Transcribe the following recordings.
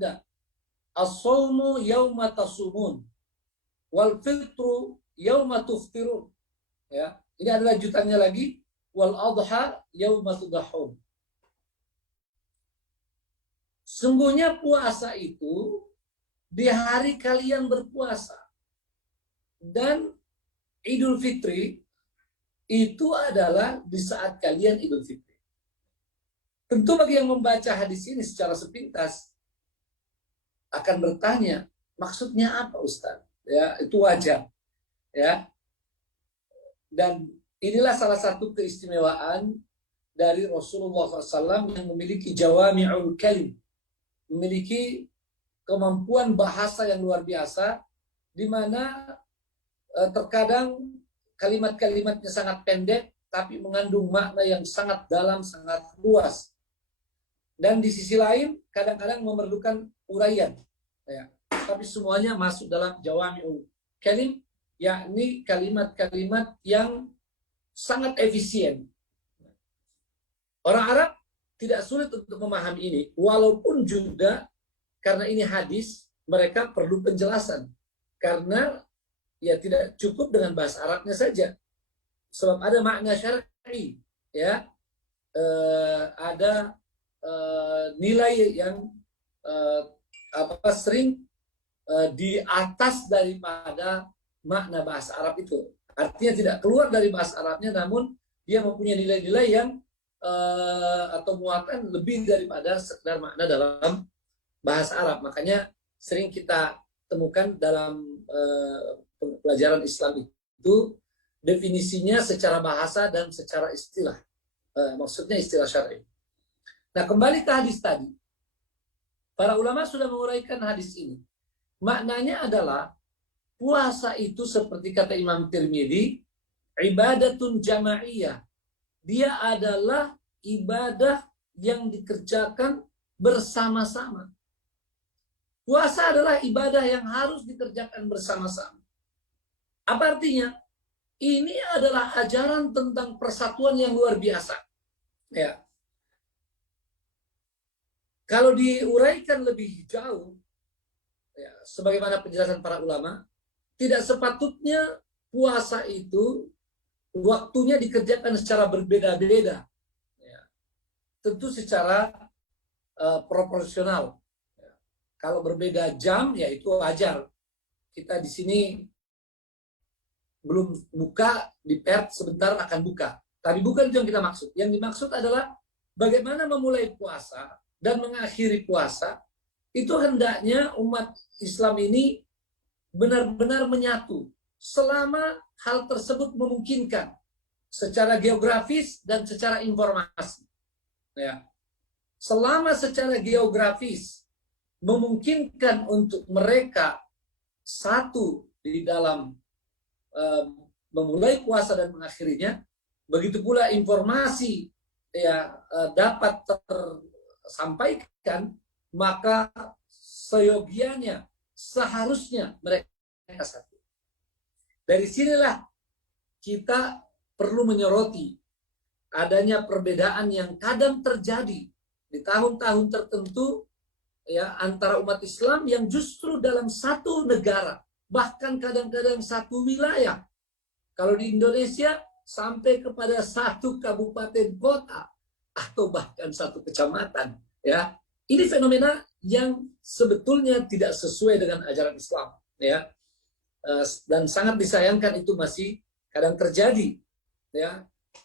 bersabda, as-shaumu yauma tasumun wal fitru yauma tuftirun. Ya, ini adalah lanjutannya lagi, wal adha yauma tudahhun. Sungguhnya puasa itu di hari kalian berpuasa, dan Idul Fitri itu adalah di saat kalian Idul Fitri. Tentu bagi yang membaca hadis ini secara sepintas akan bertanya, maksudnya apa Ustaz? Ya, itu wajar. Ya. Dan inilah salah satu keistimewaan dari Rasulullah SAW yang memiliki jawami'ul kalim, memiliki kemampuan bahasa yang luar biasa, di mana terkadang kalimat-kalimatnya sangat pendek, tapi mengandung makna yang sangat dalam, sangat luas. Dan di sisi lain, kadang-kadang memerlukan uraian. Ya. Tapi semuanya masuk dalam jawami'ul kalim, yakni kalimat-kalimat yang sangat efisien. Orang Arab tidak sulit untuk memahami ini, walaupun juga karena ini hadis, mereka perlu penjelasan. Karena ya tidak cukup dengan bahasa Arabnya saja. Sebab ada makna syar'i, ya. Ada nilai yang sering di atas daripada makna bahasa Arab itu. Artinya tidak keluar dari bahasa Arabnya, namun dia mempunyai nilai-nilai yang atau muatan lebih daripada sekedar makna dalam bahasa Arab. Makanya sering kita temukan dalam pelajaran Islam itu definisinya secara bahasa dan secara istilah. Maksudnya istilah syar'i. Nah, kembali ke hadis tadi. Para ulama sudah menguraikan hadis ini. Maknanya adalah puasa itu seperti kata Imam Tirmidzi, ibadatun jama'iyah. Dia adalah ibadah yang dikerjakan bersama-sama. Puasa adalah ibadah yang harus dikerjakan bersama-sama. Apa artinya? Ini adalah ajaran tentang persatuan yang luar biasa. Ya. Kalau diuraikan lebih jauh, ya, sebagaimana penjelasan para ulama, tidak sepatutnya puasa itu waktunya dikerjakan secara berbeda-beda. Ya. Tentu secara proporsional. Ya. Kalau berbeda jam, ya itu wajar. Kita di sini belum buka, di Perth sebentar akan buka. Tapi bukan itu yang kita maksud. Yang dimaksud adalah bagaimana memulai puasa dan mengakhiri puasa, itu hendaknya umat Islam ini benar-benar menyatu selama hal tersebut memungkinkan secara geografis dan secara informasi. Ya. Selama secara geografis memungkinkan untuk mereka satu di dalam memulai puasa dan mengakhirinya, begitu pula informasi ya dapat tersampaikan, maka seyogianya seharusnya mereka satu. Dari sinilah kita perlu menyoroti adanya perbedaan yang kadang terjadi di tahun-tahun tertentu ya antara umat Islam yang justru dalam satu negara, bahkan kadang-kadang satu wilayah. Kalau di Indonesia sampai kepada satu kabupaten kota atau bahkan satu kecamatan, ya. Ini fenomena yang sebetulnya tidak sesuai dengan ajaran Islam, ya. Dan sangat disayangkan itu masih kadang terjadi, ya.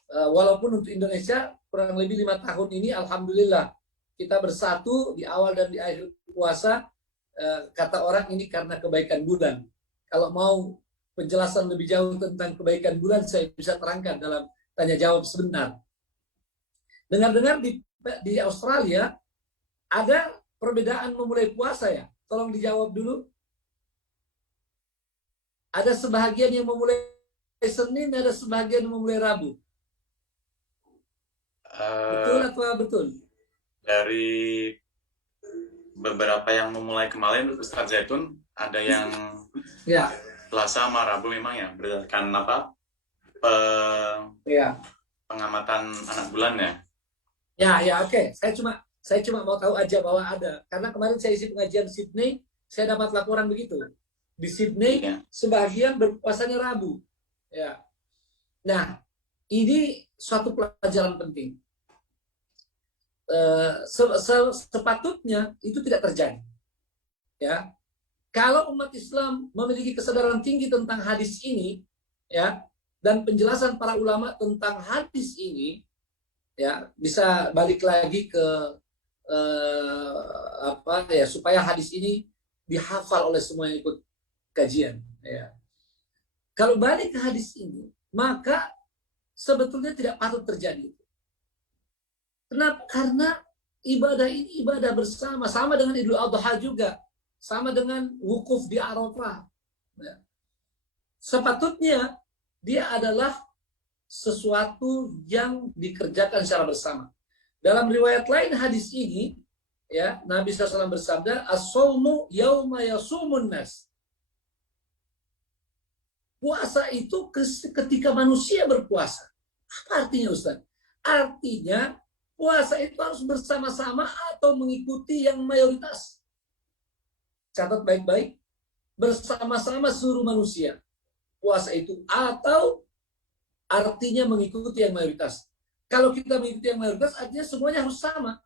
Walaupun untuk Indonesia kurang lebih 5 tahun ini alhamdulillah kita bersatu di awal dan di akhir puasa. Kata orang ini karena kebaikan bulan. Kalau mau penjelasan lebih jauh tentang kebaikan bulan, saya bisa terangkan dalam tanya jawab sebentar. Dengar-dengar di Australia ada perbedaan memulai puasa, ya? Tolong dijawab dulu. Ada sebahagian yang memulai Senin, ada sebahagian yang memulai Rabu. Betul atau betul? Dari beberapa yang memulai kemarin, Ustaz Zaitun, ada yang ya. Selasa sama Rabu memang ya, berdasarkan apa? Pengamatan anak bulan ya. Ya, oke. Saya cuma Saya cuma mau tahu aja bahwa ada. Karena kemarin saya isi pengajian Sydney, saya dapat laporan begitu. Di Sydney, sebagian berpuasanya Rabu. Ya. Nah, ini suatu pelajaran penting. Sepatutnya itu tidak terjadi. Ya. Kalau umat Islam memiliki kesadaran tinggi tentang hadis ini, ya, dan penjelasan para ulama tentang hadis ini, ya, bisa balik lagi ke supaya hadis ini dihafal oleh semua yang ikut kajian. Ya. Kalau balik ke hadis ini, maka sebetulnya tidak patut terjadi. Kenapa? Karena ibadah ini ibadah bersama, sama dengan Idul Adha juga, sama dengan wukuf di Arafah. Ya. Sepatutnya dia adalah sesuatu yang dikerjakan secara bersama. Dalam riwayat lain hadis ini, ya, Nabi SAW bersabda, as-shaumu yauma yasumun nas. Puasa itu ketika manusia berpuasa. Apa artinya, Ustaz? Artinya puasa itu harus bersama-sama atau mengikuti yang mayoritas. Catat baik-baik, bersama-sama seluruh manusia. Puasa itu atau artinya mengikuti yang mayoritas. Kalau kita mengikuti yang mayoritas, artinya semuanya harus sama.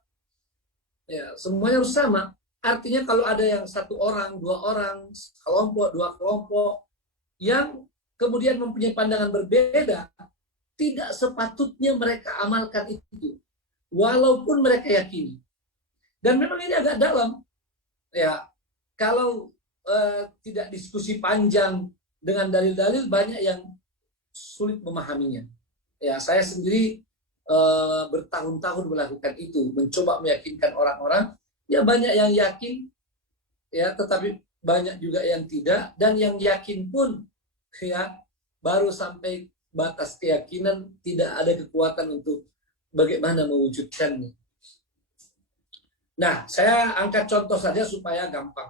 Ya, semuanya harus sama. Artinya kalau ada yang satu orang, dua orang, kelompok, dua kelompok, yang kemudian mempunyai pandangan berbeda, tidak sepatutnya mereka amalkan itu. Walaupun mereka yakini. Dan memang ini agak dalam. Ya, kalau tidak diskusi panjang dengan dalil-dalil, banyak yang sulit memahaminya. Ya, saya sendiri bertahun-tahun melakukan itu, mencoba meyakinkan orang-orang. Ya, banyak yang yakin, ya, tetapi banyak juga yang tidak, dan yang yakin pun, ya, baru sampai batas keyakinan, tidak ada kekuatan untuk bagaimana mewujudkannya. Nah, saya angkat contoh saja supaya gampang.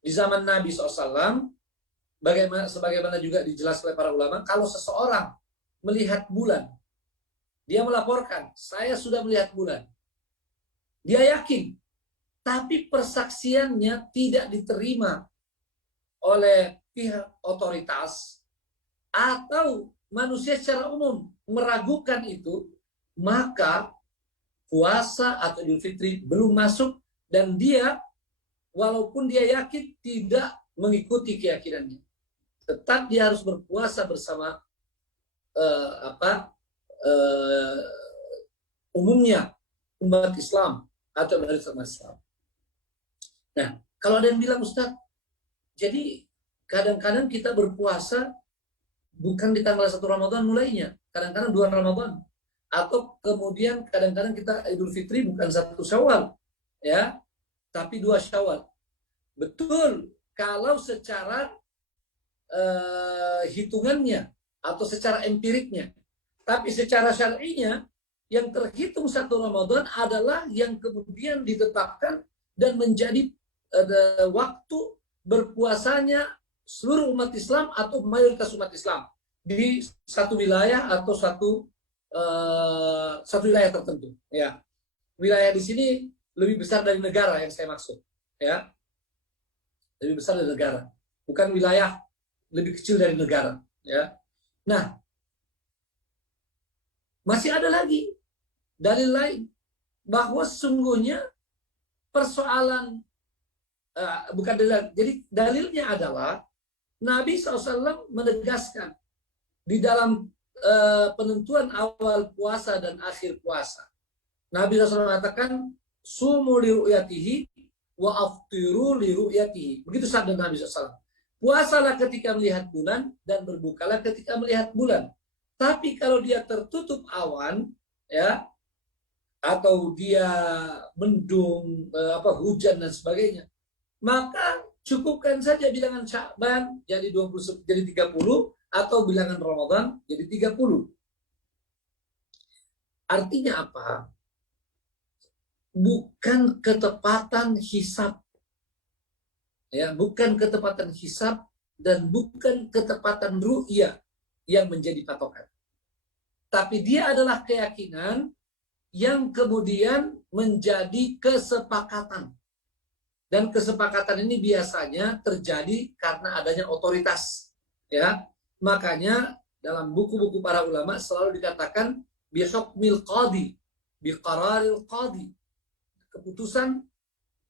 Di zaman Nabi SAW, sebagaimana juga dijelaskan oleh para ulama, kalau seseorang melihat bulan, dia melaporkan, saya sudah melihat bulan. Dia yakin, tapi persaksiannya tidak diterima oleh pihak otoritas atau manusia secara umum meragukan itu, maka puasa atau Idul Fitri belum masuk, dan dia, walaupun dia yakin, tidak mengikuti keyakinannya. Tetap dia harus berpuasa bersama umumnya umat Islam atau dari umat Islam. Nah, kalau ada yang bilang, Ustaz, jadi kadang-kadang kita berpuasa bukan di tanggal 1 Ramadan mulainya, kadang-kadang 2 Ramadan, atau kemudian kadang-kadang kita Idul Fitri bukan 1 Syawal, ya, tapi 2 Syawal. Betul, kalau secara hitungannya atau secara empiriknya. Tapi secara syar'inya, yang terhitung 1 Ramadan adalah yang kemudian ditetapkan dan menjadi waktu berpuasanya seluruh umat Islam atau mayoritas umat Islam di satu wilayah atau satu wilayah tertentu. Ya, wilayah di sini lebih besar dari negara yang saya maksud. Ya, lebih besar dari negara, bukan wilayah lebih kecil dari negara. Ya, nah, masih ada lagi dalil lain bahwa sesungguhnya persoalan bukan dalil. Jadi dalilnya adalah Nabi SAW menegaskan di dalam penentuan awal puasa dan akhir puasa. Nabi SAW mengatakan, sumu li ru'yatihi wa aftiru li ru'yatihi. Begitu sabda Nabi SAW. Puasalah ketika melihat bulan dan berbukalah ketika melihat bulan. Tapi kalau dia tertutup awan, ya, atau dia mendung, hujan dan sebagainya, maka cukupkan saja bilangan Sya'ban jadi 30 atau bilangan Ramadan jadi 30. Artinya apa? Bukan ketepatan hisab. Ya, bukan ketepatan hisab dan bukan ketepatan ru'yah yang menjadi patokan. Tapi dia adalah keyakinan yang kemudian menjadi kesepakatan. Dan kesepakatan ini biasanya terjadi karena adanya otoritas. Ya, makanya dalam buku-buku para ulama selalu dikatakan bihukmil qadi, biqararil qadi. Keputusan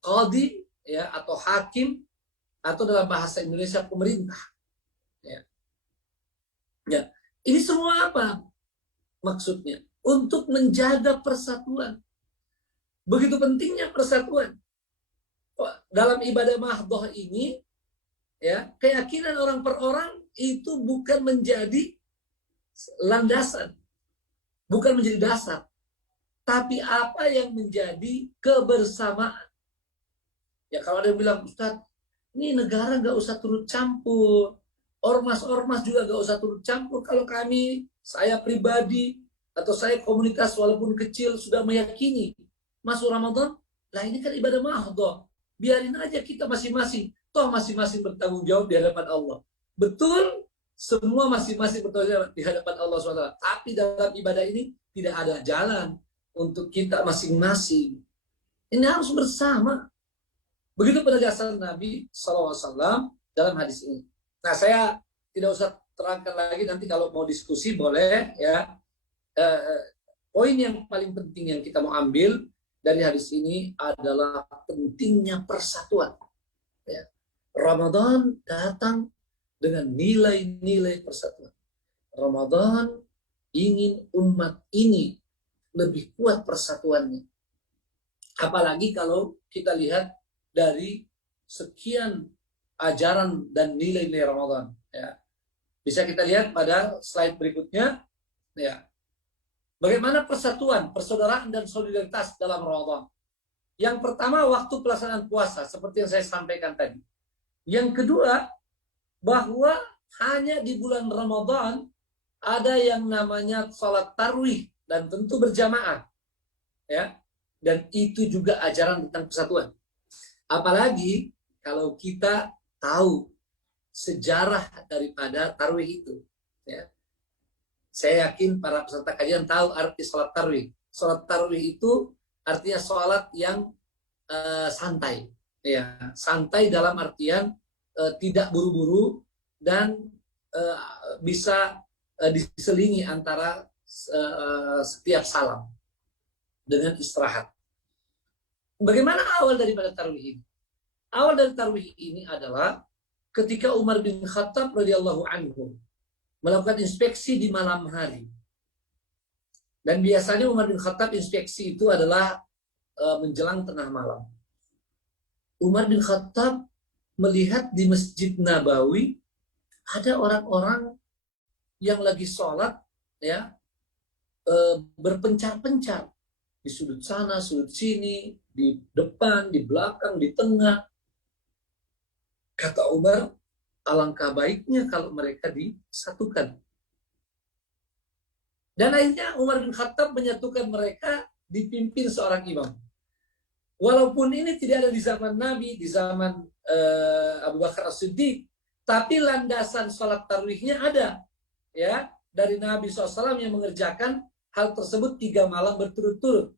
qadi ya atau hakim atau dalam bahasa Indonesia pemerintah. Ya. Ya, ini semua apa maksudnya? Untuk menjaga persatuan. Begitu pentingnya persatuan. Dalam ibadah mahdhah ini, ya, keyakinan orang per orang itu bukan menjadi landasan, bukan menjadi dasar, tapi apa yang menjadi kebersamaan. Ya kalau ada yang bilang, Ustadz, ini negara nggak usah turut campur, ormas-ormas juga nggak usah turut campur. Kalau kami, saya pribadi atau saya komunitas walaupun kecil sudah meyakini masuk Ramadan, lah ini kan ibadah mahdhah. Biarin aja kita masing-masing. Toh masing-masing bertanggung jawab di hadapan Allah. Betul, semua masing-masing bertanggung jawab di hadapan Allah SWT. Tapi dalam ibadah ini tidak ada jalan untuk kita masing-masing. Ini harus bersama. Begitu penegasan Nabi SAW dalam hadis ini. Nah, saya tidak usah terangkan lagi. Nanti kalau mau diskusi boleh ya. Poin yang paling penting yang kita mau ambil dari hadis ini adalah pentingnya persatuan. Ya. Ramadan datang dengan nilai-nilai persatuan. Ramadan ingin umat ini lebih kuat persatuannya. Apalagi kalau kita lihat dari sekian ajaran dan nilai-nilai Ramadan. Ya. Bisa kita lihat pada slide berikutnya. Ya. Bagaimana persatuan, persaudaraan, dan solidaritas dalam Ramadan? Yang pertama, waktu pelaksanaan puasa, seperti yang saya sampaikan tadi. Yang kedua, bahwa hanya di bulan Ramadan ada yang namanya salat tarawih, dan tentu berjamaah. Ya, dan itu juga ajaran tentang persatuan. Apalagi kalau kita tahu sejarah daripada tarawih itu. Ya. Saya yakin para peserta kajian tahu arti sholat tarawih. Sholat tarawih itu artinya sholat yang santai. Ya, santai dalam artian tidak buru-buru dan bisa diselingi antara setiap salam dengan istirahat. Bagaimana awal daripada tarawih ini? Awal dari tarawih ini adalah ketika Umar bin Khattab radhiyallahu anhu melakukan inspeksi di malam hari. Dan biasanya Umar bin Khattab inspeksi itu adalah menjelang tengah malam. Umar bin Khattab melihat di Masjid Nabawi ada orang-orang yang lagi sholat, ya, berpencar-pencar di sudut sana, sudut sini, di depan, di belakang, di tengah. Kata Umar, alangkah baiknya kalau mereka disatukan. Dan akhirnya Umar bin Khattab menyatukan mereka dipimpin seorang imam. Walaupun ini tidak ada di zaman Nabi, di zaman Abu Bakar As-Siddiq, tapi landasan sholat tarawihnya ada. Ya, dari Nabi SAW yang mengerjakan hal tersebut 3 malam berturut-turut.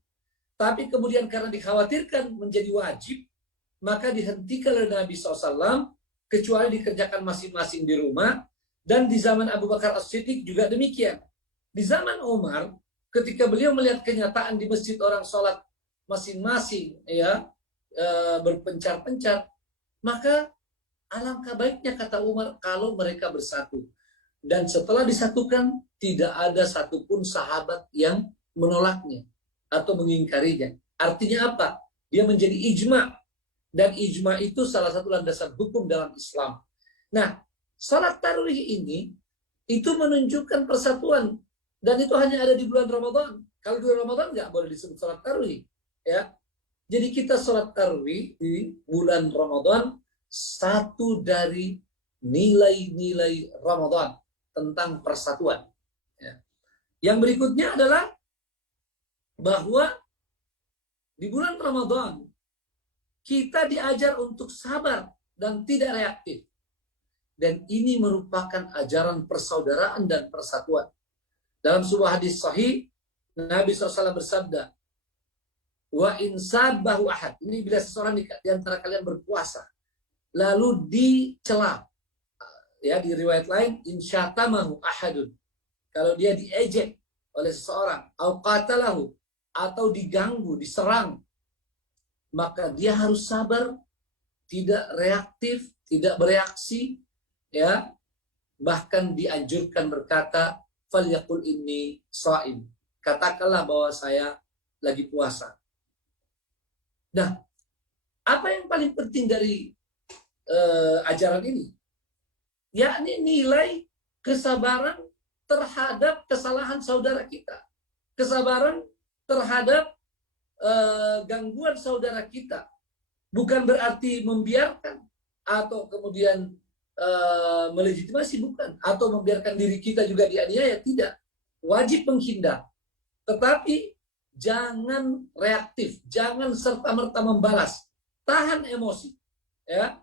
Tapi kemudian karena dikhawatirkan menjadi wajib, maka dihentikan oleh Nabi SAW, kecuali dikerjakan masing-masing di rumah. Dan di zaman Abu Bakar As-Siddiq juga demikian. Di zaman Umar, ketika beliau melihat kenyataan di masjid orang sholat masing-masing, ya, berpencar-pencar, maka alangkah baiknya, kata Umar, kalau mereka bersatu. Dan setelah disatukan, tidak ada satupun sahabat yang menolaknya atau mengingkarinya. Artinya apa? Dia menjadi ijma'. Dan ijma itu salah satu landasan hukum dalam Islam. Nah, salat tarawih ini itu menunjukkan persatuan. Dan itu hanya ada di bulan Ramadan. Kalau di bulan Ramadan nggak boleh disebut salat tarawih. Ya. Jadi kita salat tarawih di bulan Ramadan, satu dari nilai-nilai Ramadan tentang persatuan. Ya. Yang berikutnya adalah bahwa di bulan Ramadan kita diajar untuk sabar dan tidak reaktif. Dan ini merupakan ajaran persaudaraan dan persatuan. Dalam sebuah hadis sahih, Nabi SAW bersabda, Wa insabahu ahad. Ini bila seseorang di antara kalian berpuasa lalu dicela. Ya, di riwayat lain insyatamahu ahadun. Kalau dia diejek oleh seseorang, au qatalahu, atau diganggu, diserang, maka dia harus sabar, tidak reaktif, tidak bereaksi, ya. Bahkan dianjurkan berkata, falyaqul inni shaim. Katakanlah bahwa saya lagi puasa. Nah, apa yang paling penting dari ajaran ini? Yakni nilai kesabaran terhadap kesalahan saudara kita. Kesabaran terhadap gangguan saudara kita. Bukan berarti membiarkan atau kemudian melegitimasi, bukan. Atau membiarkan diri kita juga dianiaya, tidak. Wajib menghindar. Tetapi jangan reaktif, jangan serta-merta membalas. Tahan emosi. Ya.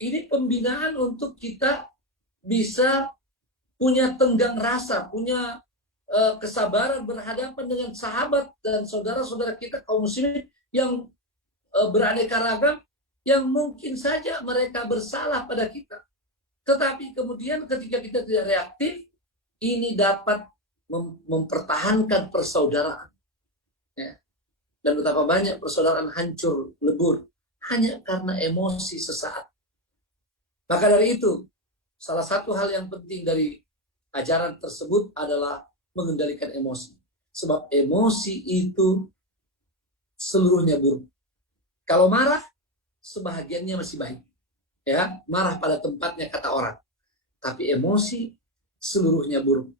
Ini pembinaan untuk kita bisa punya tenggang rasa, punya kesabaran berhadapan dengan sahabat dan saudara-saudara kita kaum muslimin yang beraneka ragam, yang mungkin saja mereka bersalah pada kita. Tetapi kemudian ketika kita tidak reaktif, ini dapat mempertahankan persaudaraan. Ya. Dan betapa banyak persaudaraan hancur, lebur, hanya karena emosi sesaat. Maka dari itu, salah satu hal yang penting dari ajaran tersebut adalah mengendalikan emosi. Sebab emosi itu seluruhnya buruk. Kalau marah, sebahagiannya masih baik. Ya, marah pada tempatnya kata orang. Tapi emosi seluruhnya buruk.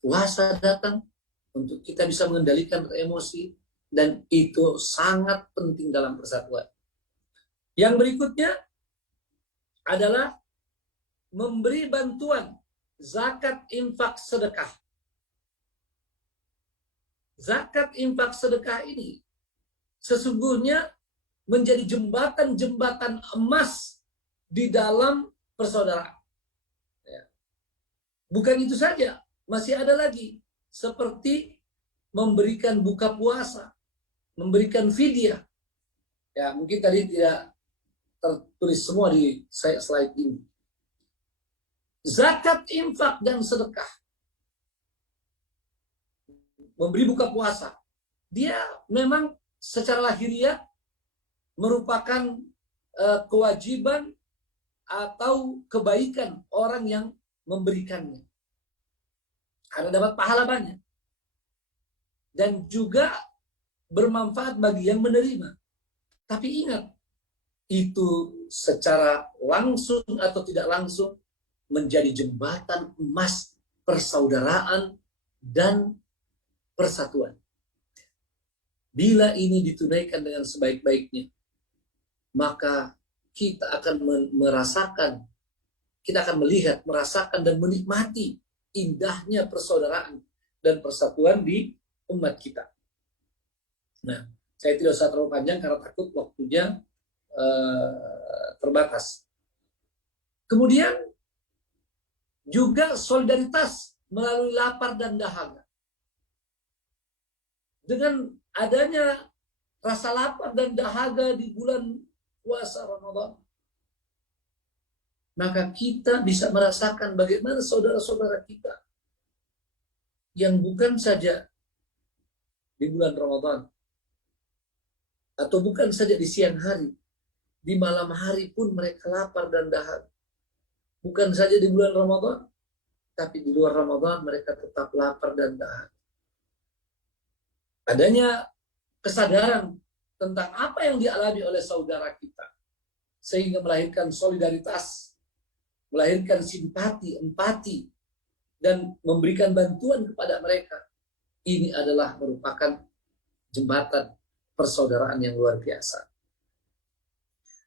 Puasa datang untuk kita bisa mengendalikan emosi, dan itu sangat penting dalam persatuan. Yang berikutnya adalah memberi bantuan, zakat, infak, sedekah. Zakat, infak, sedekah ini sesungguhnya menjadi jembatan-jembatan emas di dalam persaudaraan. Ya. Bukan itu saja, masih ada lagi seperti memberikan buka puasa, memberikan fidyah. Ya, mungkin tadi tidak tertulis semua di slide ini. Zakat, infak, dan sedekah. Memberi buka puasa. Dia memang secara lahiriah merupakan kewajiban atau kebaikan orang yang memberikannya. Karena dapat pahala banyak. Dan juga bermanfaat bagi yang menerima. Tapi ingat, itu secara langsung atau tidak langsung menjadi jembatan emas persaudaraan dan persatuan. Bila ini ditunaikan dengan sebaik-baiknya, maka kita akan merasakan, kita akan melihat, merasakan, dan menikmati indahnya persaudaraan dan persatuan di umat kita. Nah, saya tidak usah terlalu panjang karena takut waktunya terbatas. Kemudian juga solidaritas melalui lapar dan dahaga. Dengan adanya rasa lapar dan dahaga di bulan puasa Ramadan, maka kita bisa merasakan bagaimana saudara-saudara kita yang bukan saja di bulan Ramadan, atau bukan saja di siang hari, di malam hari pun mereka lapar dan dahaga. Bukan saja di bulan Ramadan, tapi di luar Ramadan mereka tetap lapar dan dahaga. Adanya kesadaran tentang apa yang dialami oleh saudara kita, sehingga melahirkan solidaritas, melahirkan simpati, empati, dan memberikan bantuan kepada mereka. Ini adalah merupakan jembatan persaudaraan yang luar biasa.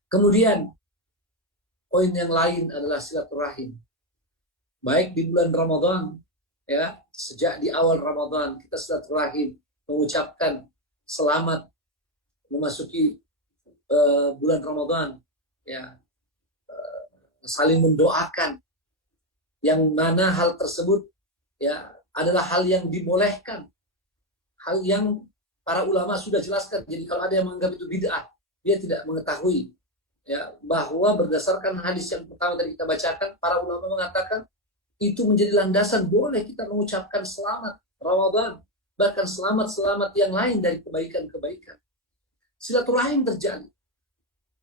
Kemudian, poin yang lain adalah silaturahim. Baik di bulan Ramadan, ya, sejak di awal Ramadan kita silaturahim, mengucapkan selamat memasuki bulan Ramadan, ya, saling mendoakan, yang mana hal tersebut ya adalah hal yang dibolehkan, hal yang para ulama sudah jelaskan. Jadi kalau ada yang menganggap itu bid'ah, dia tidak mengetahui ya bahwa berdasarkan hadis yang pertama tadi kita bacakan, para ulama mengatakan itu menjadi landasan boleh kita mengucapkan selamat Ramadan, bahkan selamat yang lain dari kebaikan-kebaikan. Silaturahim terjadi.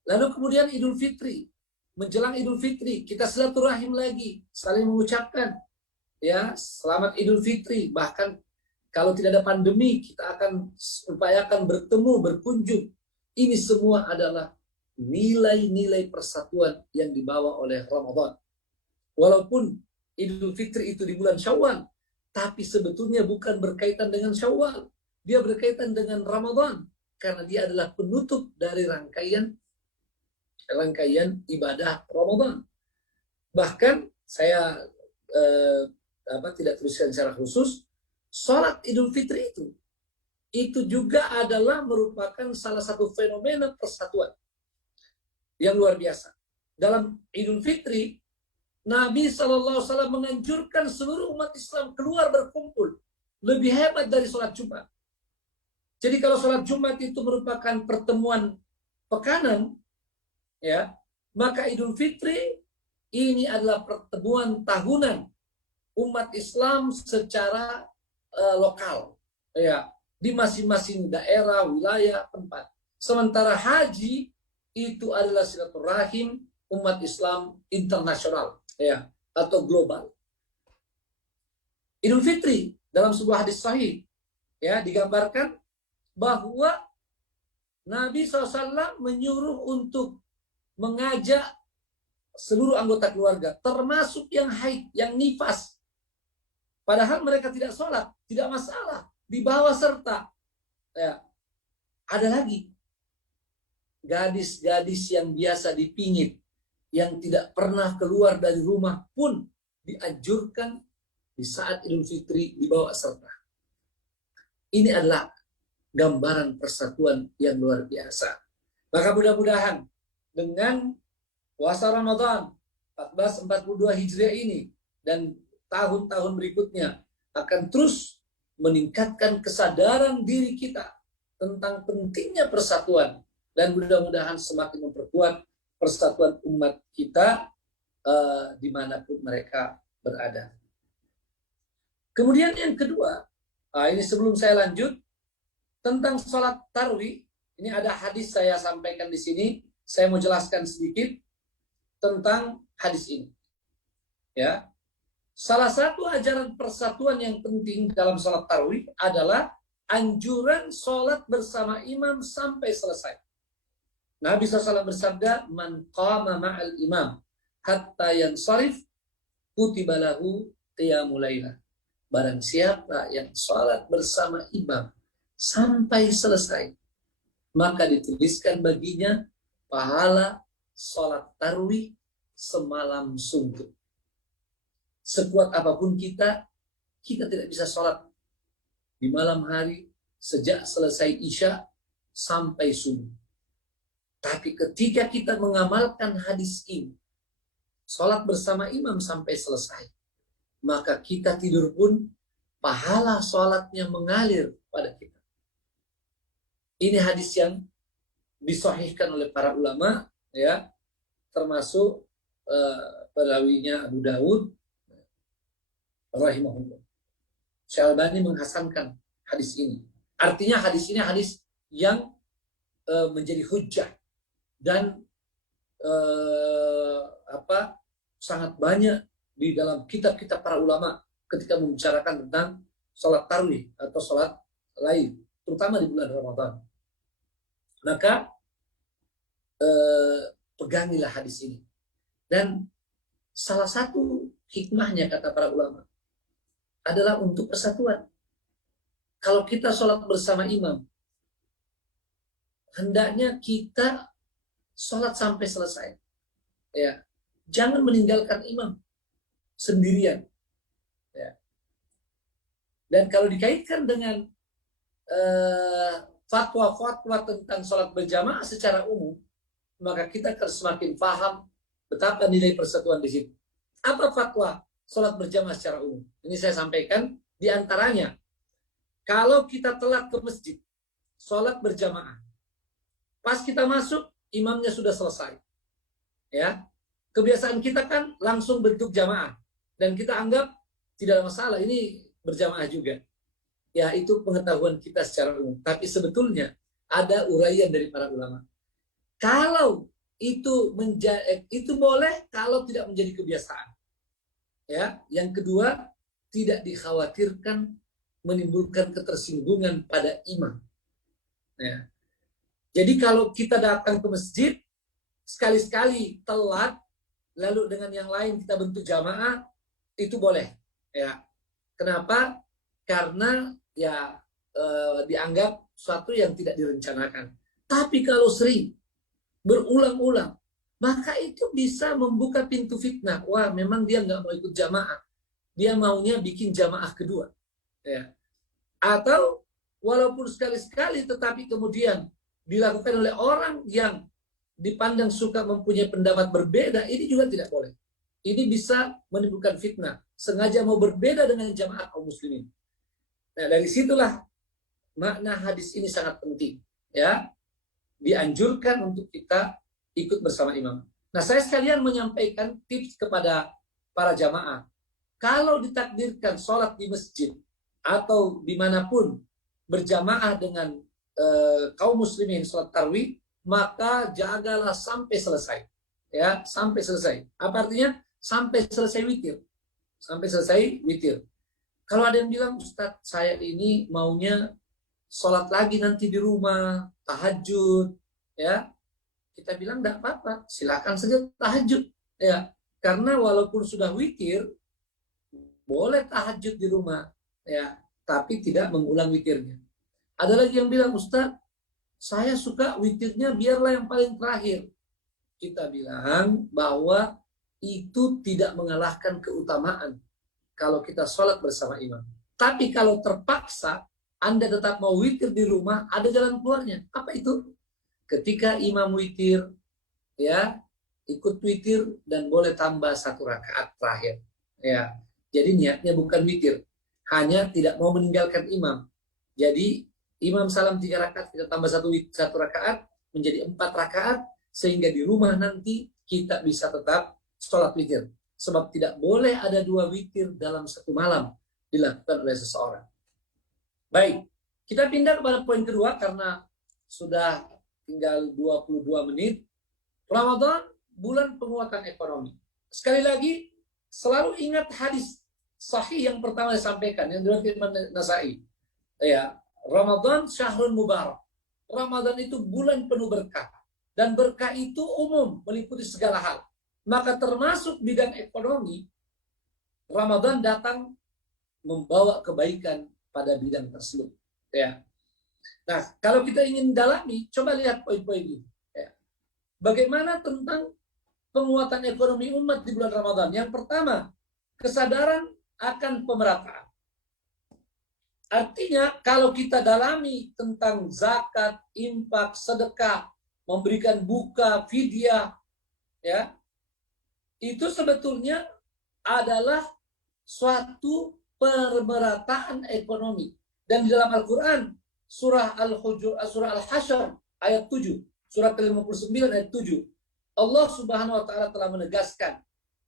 Lalu kemudian Idul Fitri, menjelang Idul Fitri kita silaturahim lagi, saling mengucapkan ya selamat Idul Fitri. Bahkan kalau tidak ada pandemi kita akan upayakan bertemu, berkunjung. Ini semua adalah nilai-nilai persatuan yang dibawa oleh Ramadan. Walaupun Idul Fitri itu di bulan Syawal, tapi sebetulnya bukan berkaitan dengan Syawal. Dia berkaitan dengan Ramadan karena dia adalah penutup dari rangkaian ibadah Ramadan. Bahkan saya tidak tuliskan secara khusus, sholat Idul Fitri itu juga adalah merupakan salah satu fenomena persatuan yang luar biasa. Dalam Idul Fitri, Nabi SAW menganjurkan seluruh umat Islam keluar berkumpul. Lebih hebat dari sholat Jumat. Jadi kalau sholat Jumat itu merupakan pertemuan pekanan, ya, maka Idul Fitri ini adalah pertemuan tahunan umat Islam secara lokal, ya, di masing-masing daerah, wilayah, tempat. Sementara haji itu adalah silaturahim umat Islam internasional, ya, atau global. Idul Fitri dalam sebuah hadis sahih, ya, digambarkan bahwa Nabi SAW menyuruh untuk mengajak seluruh anggota keluarga, termasuk yang haid, yang nifas. Padahal mereka tidak sholat, tidak masalah, dibawa serta. Ya. Ada lagi gadis-gadis yang biasa dipingit, yang tidak pernah keluar dari rumah pun dianjurkan di saat Idul Fitri dibawa serta. Ini adalah gambaran persatuan yang luar biasa. Maka mudah-mudahan dengan puasa Ramadan 1442 Hijriah ini dan tahun-tahun berikutnya akan terus meningkatkan kesadaran diri kita tentang pentingnya persatuan, dan mudah-mudahan semakin memperkuat persatuan umat kita dimanapun mereka berada. Kemudian yang kedua, ini sebelum saya lanjut tentang sholat tarawih, ini ada hadis saya sampaikan di sini. Saya mau jelaskan sedikit tentang hadis ini. Ya, salah satu ajaran persatuan yang penting dalam sholat tarawih adalah anjuran sholat bersama imam sampai selesai. Nabi SAW bersabda, "Man qama ma'al imam hatta yansarif kutiba lahu qiyamul lailah." Barang siapa yang sholat bersama imam sampai selesai, maka dituliskan baginya pahala sholat tarawih semalam suntuk. Sekuat apapun kita tidak bisa sholat di malam hari sejak selesai Isya sampai subuh. Tapi ketika kita mengamalkan hadis ini, sholat bersama imam sampai selesai, maka kita tidur pun pahala sholatnya mengalir pada kita. Ini hadis yang disahihkan oleh para ulama, ya, termasuk perawinya Abu Dawud rahimahullah. Syalbani menghasankan hadis ini. Artinya hadis ini hadis yang menjadi hujjah dan sangat banyak di dalam kitab-kitab para ulama ketika membicarakan tentang sholat tarawih atau sholat lain, terutama di bulan Ramadan. Maka pegangilah hadis ini. Dan salah satu hikmahnya, kata para ulama, adalah untuk persatuan. Kalau kita sholat bersama imam, hendaknya kita sholat sampai selesai. Ya, jangan meninggalkan imam sendirian. Ya. Dan kalau dikaitkan dengan fatwa-fatwa tentang sholat berjamaah secara umum, maka kita akan semakin paham betapa nilai persatuan di situ. Apa fatwa sholat berjamaah secara umum? Ini saya sampaikan, di antaranya, kalau kita telat ke masjid, sholat berjamaah. Pas kita masuk, imamnya sudah selesai. Ya, kebiasaan kita kan langsung bentuk jamaah, dan kita anggap tidak ada masalah, ini berjamaah juga. Ya, itu pengetahuan kita secara umum. Tapi sebetulnya ada uraian dari para ulama. Kalau itu boleh kalau tidak menjadi kebiasaan. Ya, yang kedua, tidak dikhawatirkan menimbulkan ketersinggungan pada imam. Ya. Jadi kalau kita datang ke masjid, sekali-sekali telat, lalu dengan yang lain kita bentuk jamaah, itu boleh. Ya. Kenapa? Karena ya dianggap suatu yang tidak direncanakan. Tapi kalau sering, berulang-ulang, maka itu bisa membuka pintu fitnah. Wah, memang dia nggak mau ikut jamaah. Dia maunya bikin jamaah kedua. Ya. Atau walaupun sekali-sekali, tetapi kemudian dilakukan oleh orang yang dipandang suka mempunyai pendapat berbeda, ini juga tidak boleh. Ini bisa menimbulkan fitnah. Sengaja mau berbeda dengan jamaah kaum muslimin. Nah, dari situlah makna hadis ini sangat penting. Ya, dianjurkan untuk kita ikut bersama imam. Nah, saya sekalian menyampaikan tips kepada para jamaah. Kalau ditakdirkan sholat di masjid atau dimanapun berjamaah dengan kaum muslimin sholat tarawih, maka jagalah sampai selesai. Ya, sampai selesai. Apa artinya? Sampai selesai witir. Sampai selesai witir. Kalau ada yang bilang, Ustadz, saya ini maunya sholat lagi nanti di rumah, tahajud, ya, kita bilang enggak apa-apa, silakan saja tahajud, ya, karena walaupun sudah witir, boleh tahajud di rumah, ya, tapi tidak mengulang witirnya. Ada lagi yang bilang, Ustadz, saya suka witirnya biarlah yang paling terakhir. Kita bilang bahwa itu tidak mengalahkan keutamaan kalau kita sholat bersama imam. Tapi kalau terpaksa Anda tetap mau witir di rumah, ada jalan keluarnya. Apa itu? Ketika imam witir, ya, ikut witir dan boleh tambah 1 rakaat terakhir. Ya, jadi niatnya bukan witir, hanya tidak mau meninggalkan imam. Jadi imam salam 3 rakaat, kita tambah 1 rakaat menjadi 4 rakaat, sehingga di rumah nanti kita bisa tetap sholat witir. Sebab tidak boleh ada 2 witir dalam 1 malam dilakukan oleh seseorang. Baik, kita pindah kepada poin kedua karena sudah tinggal 22 menit. Ramadan, bulan penguatan ekonomi. Sekali lagi, selalu ingat hadis sahih yang pertama disampaikan, yang diriwayatkan Imam Nasai. Ya, Ramadan syahrul mubarak. Ramadan itu bulan penuh berkah. Dan berkah itu umum, meliputi segala hal. Maka termasuk bidang ekonomi, Ramadan datang membawa kebaikan pada bidang tersebut. Ya. Nah, kalau kita ingin dalami, coba lihat poin-poin ini. Ya. Bagaimana tentang penguatan ekonomi umat di bulan Ramadan? Yang pertama, kesadaran akan pemerataan. Artinya, kalau kita dalami tentang zakat, infak, sedekah, memberikan buka, fidyah, ya, itu sebetulnya adalah suatu pemerataan ekonomi. Dan di dalam Al-Quran, surah Al-Hasyr ayat 7, surat ke-59 ayat 7, Allah Subhanahu wa taala telah menegaskan,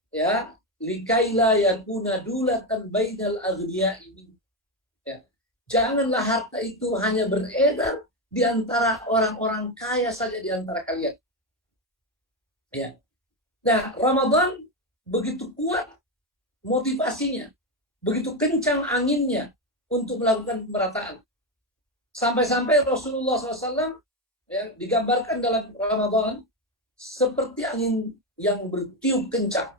ya, likaila yakuna dulatan bainal aghniya'i minkum. Ya. Janganlah harta itu hanya beredar di antara orang-orang kaya saja di antara kalian. Ya. Nah, Ramadan begitu kuat motivasinya, begitu kencang anginnya untuk melakukan pemerataan. Sampai-sampai Rasulullah SAW, ya, digambarkan dalam Ramadan seperti angin yang bertiup kencang.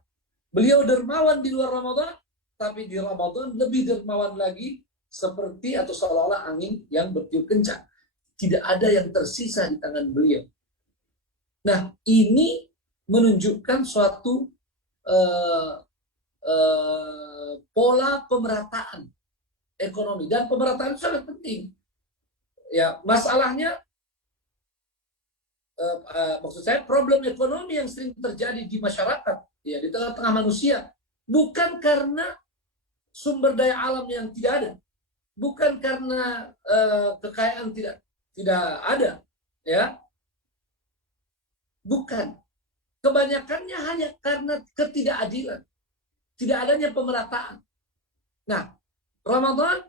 Beliau dermawan di luar Ramadan, tapi di Ramadan lebih dermawan lagi, seperti atau seolah-olah angin yang bertiup kencang. Tidak ada yang tersisa di tangan beliau. Nah, ini menunjukkan suatu pola pemerataan ekonomi, dan pemerataan itu sangat penting. Ya, masalahnya maksud saya problem ekonomi yang sering terjadi di masyarakat, ya, di tengah-tengah manusia, bukan karena sumber daya alam yang tidak ada, bukan karena kekayaan tidak tidak ada, ya. Bukan. Kebanyakannya hanya karena ketidakadilan, tidak adanya pemerataan. Nah, Ramadan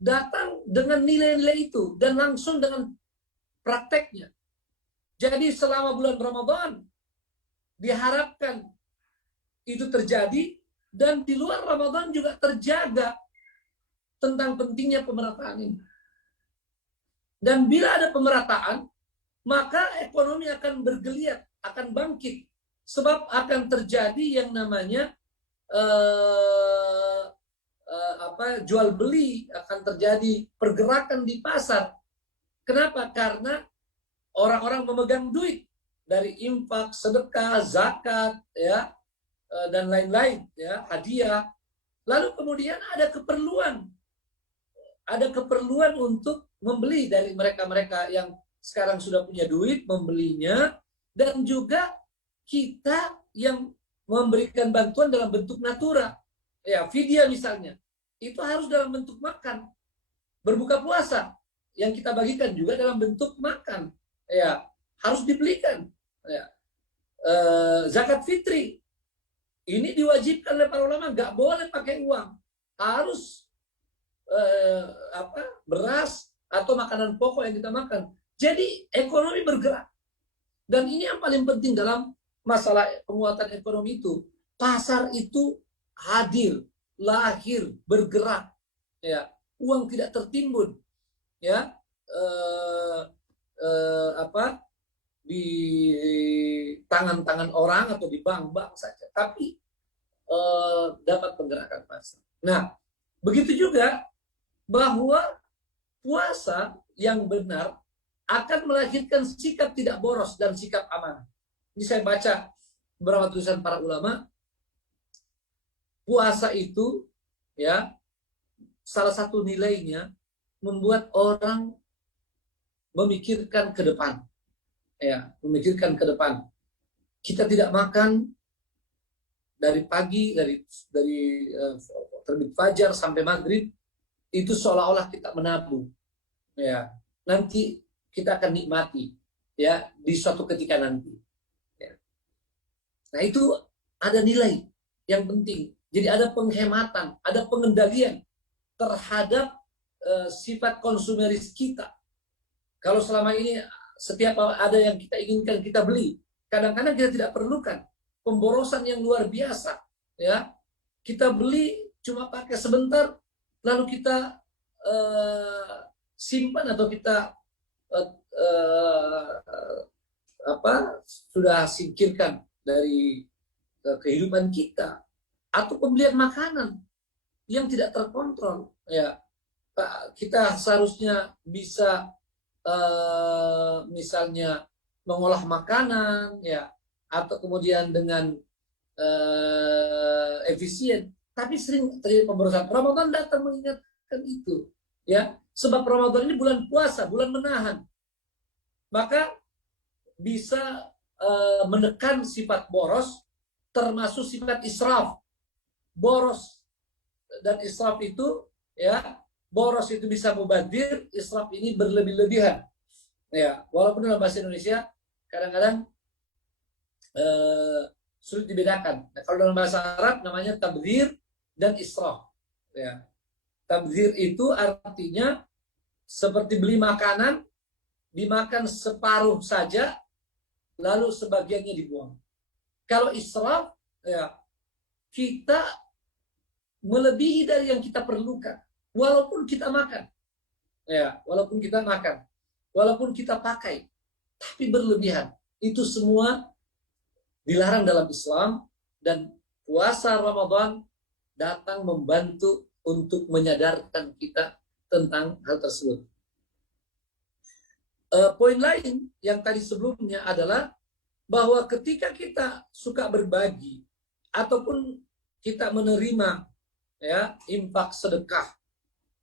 datang dengan nilai-nilai itu dan langsung dengan prakteknya. Jadi selama bulan Ramadan diharapkan itu terjadi, dan di luar Ramadan juga terjaga tentang pentingnya pemerataan ini. Dan bila ada pemerataan, maka ekonomi akan bergeliat, akan bangkit, sebab akan terjadi yang namanya jual beli, akan terjadi pergerakan di pasar. Kenapa? Karena orang-orang memegang duit dari infak, sedekah, zakat, ya, dan lain-lain, ya, hadiah. Lalu kemudian ada keperluan untuk membeli dari mereka-mereka yang sekarang sudah punya duit, membelinya, dan juga kita yang memberikan bantuan dalam bentuk natura, ya, fidyah misalnya, itu harus dalam bentuk makan. Berbuka puasa yang kita bagikan juga dalam bentuk makan, ya, harus dibelikan, ya. Zakat fitri ini diwajibkan oleh para ulama, nggak boleh pakai uang, harus beras atau makanan pokok yang kita makan. Jadi ekonomi bergerak. Dan ini yang paling penting dalam masalah penguatan ekonomi itu. Pasar itu hadir, lahir, bergerak. Ya, uang tidak tertimbun. Ya, di tangan-tangan orang atau di bank-bank saja. Tapi dapat menggerakkan pasar. Nah, begitu juga bahwa puasa yang benar akan melahirkan sikap tidak boros dan sikap amanah. Ini saya baca beberapa tulisan para ulama. Puasa itu, ya, salah satu nilainya membuat orang memikirkan ke depan. Ya, memikirkan ke depan. Kita tidak makan dari pagi, dari terbit fajar sampai maghrib, itu seolah-olah kita menabung. Ya, nanti kita akan nikmati, ya, di suatu ketika nanti. Ya. Nah, itu ada nilai yang penting. Jadi ada penghematan, ada pengendalian terhadap sifat konsumeris kita. Kalau selama ini setiap ada yang kita inginkan kita beli, kadang-kadang kita tidak perlukan, pemborosan yang luar biasa, ya. Kita beli cuma pakai sebentar, lalu kita simpan atau kita sudah singkirkan dari kehidupan kita. Atau pembelian makanan yang tidak terkontrol, ya. Kita seharusnya bisa misalnya mengolah makanan, ya, atau kemudian dengan efisien, tapi sering terjadi pemborosan. Ramadan datang mengingatkan itu, ya, sebab Ramadan ini bulan puasa, bulan menahan, maka bisa menekan sifat boros, termasuk sifat israf. Boros dan israf itu, ya, boros itu bisa mubadir, israf ini berlebih-lebihan. Ya, walaupun dalam bahasa Indonesia kadang-kadang sulit dibedakan. Nah, kalau dalam bahasa Arab namanya tabdzir dan israf. Ya. Tabdzir itu artinya seperti beli makanan, dimakan separuh saja, lalu sebagiannya dibuang. Kalau israf, ya, kita melebihi dari yang kita perlukan, walaupun kita makan, ya, walaupun kita makan, walaupun kita pakai, tapi berlebihan. Itu semua dilarang dalam Islam, dan puasa Ramadan datang membantu untuk menyadarkan kita tentang hal tersebut. Poin lain yang tadi sebelumnya adalah bahwa ketika kita suka berbagi ataupun kita menerima, ya, infak sedekah,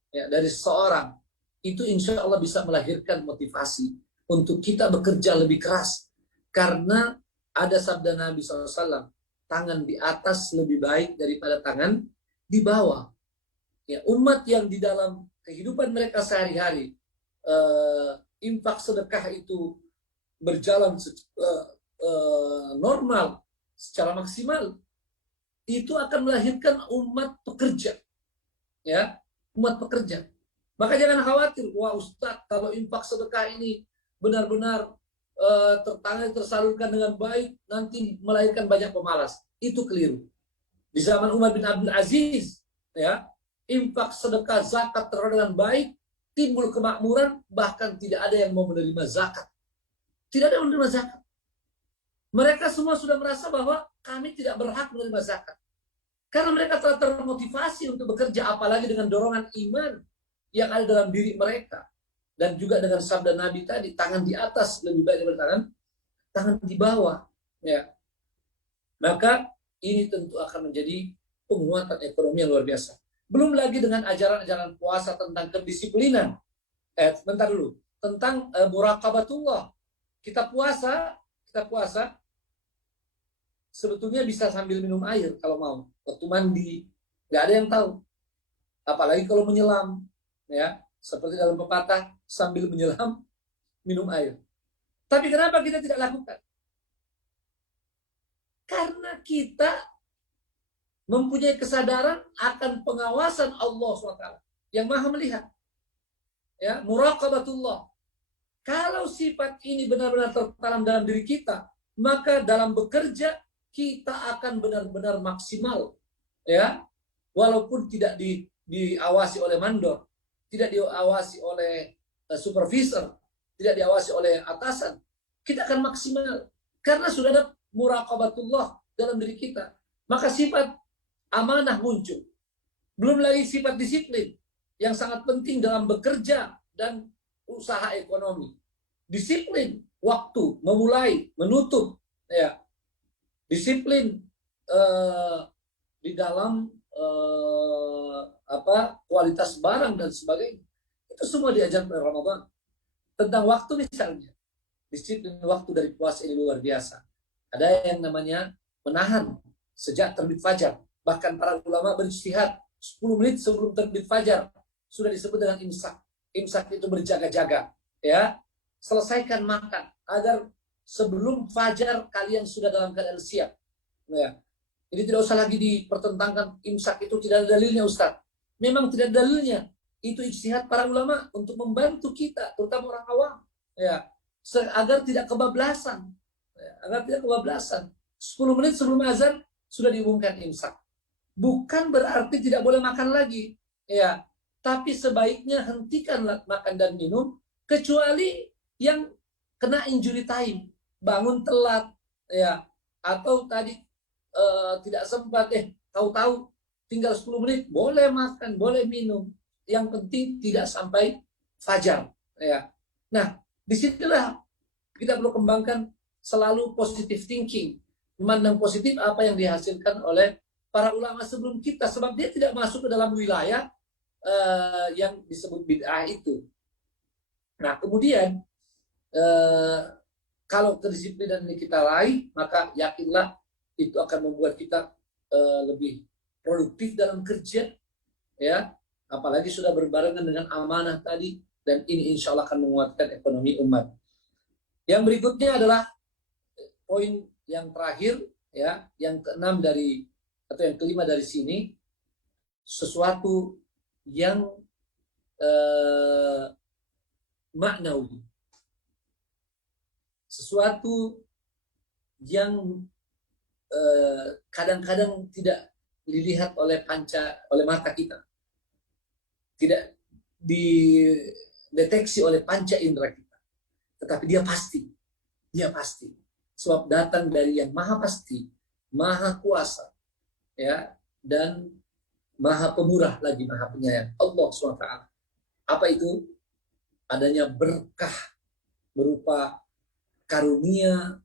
ya, dari seorang, itu insya Allah bisa melahirkan motivasi untuk kita bekerja lebih keras, karena ada sabda Nabi SAW, tangan di atas lebih baik daripada tangan di bawah. Ya, umat yang di dalam kehidupan mereka sehari-hari infak sedekah itu berjalan normal, secara maksimal, itu akan melahirkan umat pekerja, ya, umat pekerja. Maka jangan khawatir, wah Ustadz, kalau infak sedekah ini benar-benar tersalurkan dengan baik, nanti melahirkan banyak pemalas. Itu keliru. Di zaman Umar bin Abdul Aziz, ya, infak sedekah zakat terlalu dengan baik, timbul kemakmuran, bahkan tidak ada yang mau menerima zakat. Tidak ada yang menerima zakat. Mereka semua sudah merasa bahwa kami tidak berhak menerima zakat. Karena mereka telah termotivasi untuk bekerja, apalagi dengan dorongan iman yang ada dalam diri mereka. Dan juga dengan sabda Nabi tadi, tangan di atas lebih baik daripada tangan di bawah. Ya. Maka ini tentu akan menjadi penguatan ekonomi yang luar biasa. Belum lagi dengan ajaran-ajaran puasa tentang kedisiplinan. Bentar dulu. Tentang muraqabatullah. Kita puasa sebetulnya bisa sambil minum air kalau mau. Waktu mandi, nggak ada yang tahu. Apalagi kalau menyelam, ya, seperti dalam pepatah, sambil menyelam minum air. Tapi kenapa kita tidak lakukan? Karena kita mempunyai kesadaran akan pengawasan Allah SWT yang maha melihat. Ya, muraqabatullah. Kalau sifat ini benar-benar tertanam dalam diri kita, maka dalam bekerja kita akan benar-benar maksimal. Ya, walaupun tidak diawasi oleh mandor, tidak diawasi oleh supervisor, tidak diawasi oleh atasan, kita akan maksimal. Karena sudah ada muraqabatullah dalam diri kita. Maka sifat amanah muncul. Belum lagi sifat disiplin yang sangat penting dalam bekerja dan usaha ekonomi. Disiplin waktu, memulai, menutup, ya. Disiplin di dalam kualitas barang dan sebagainya. Itu semua diajarkan oleh Ramadan. Tentang waktu misalnya, disiplin waktu dari puasa ini luar biasa. Ada yang namanya menahan sejak terbit fajar. Bahkan para ulama berijtihad 10 menit sebelum terbit fajar sudah disebut dengan imsak. Imsak itu berjaga-jaga, ya. Selesaikan makan agar sebelum fajar kalian sudah dalam keadaan siap. Ya. Jadi tidak usah lagi dipertentangkan imsak itu tidak ada dalilnya, Ustaz. Memang tidak ada dalilnya. Itu ijtihad para ulama untuk membantu kita, terutama orang awam, ya, agar tidak kebablasan. Ya, agar tidak kebablasan. 10 menit sebelum azan sudah diumumkan imsak. Bukan berarti tidak boleh makan lagi, ya. Tapi sebaiknya hentikan makan dan minum kecuali yang kena injury time, bangun telat, ya, atau tadi tidak sempat, tahu-tahu tinggal 10 menit, boleh makan, boleh minum. Yang penting tidak sampai fajar, ya. Nah, disitulah kita perlu kembangkan selalu positive thinking, memandang positif apa yang dihasilkan oleh para ulama sebelum kita, sebab dia tidak masuk ke dalam wilayah yang disebut bid'ah itu. Nah, kemudian kalau kedisiplinan ini kita raih, maka yakinlah itu akan membuat kita lebih produktif dalam kerja, ya. Apalagi sudah berbarengan dengan amanah tadi, dan ini insya Allah akan menguatkan ekonomi umat. Yang berikutnya adalah poin yang terakhir, ya, yang keenam atau yang kelima dari sini, sesuatu yang maknawi, sesuatu yang kadang-kadang tidak dilihat oleh mata kita, tidak dideteksi oleh panca indera kita, tetapi dia pasti, sebab datang dari yang maha pasti, maha kuasa, ya, dan maha pemurah lagi maha penyayang, Allah SWT. Apa itu? Adanya berkah berupa karunia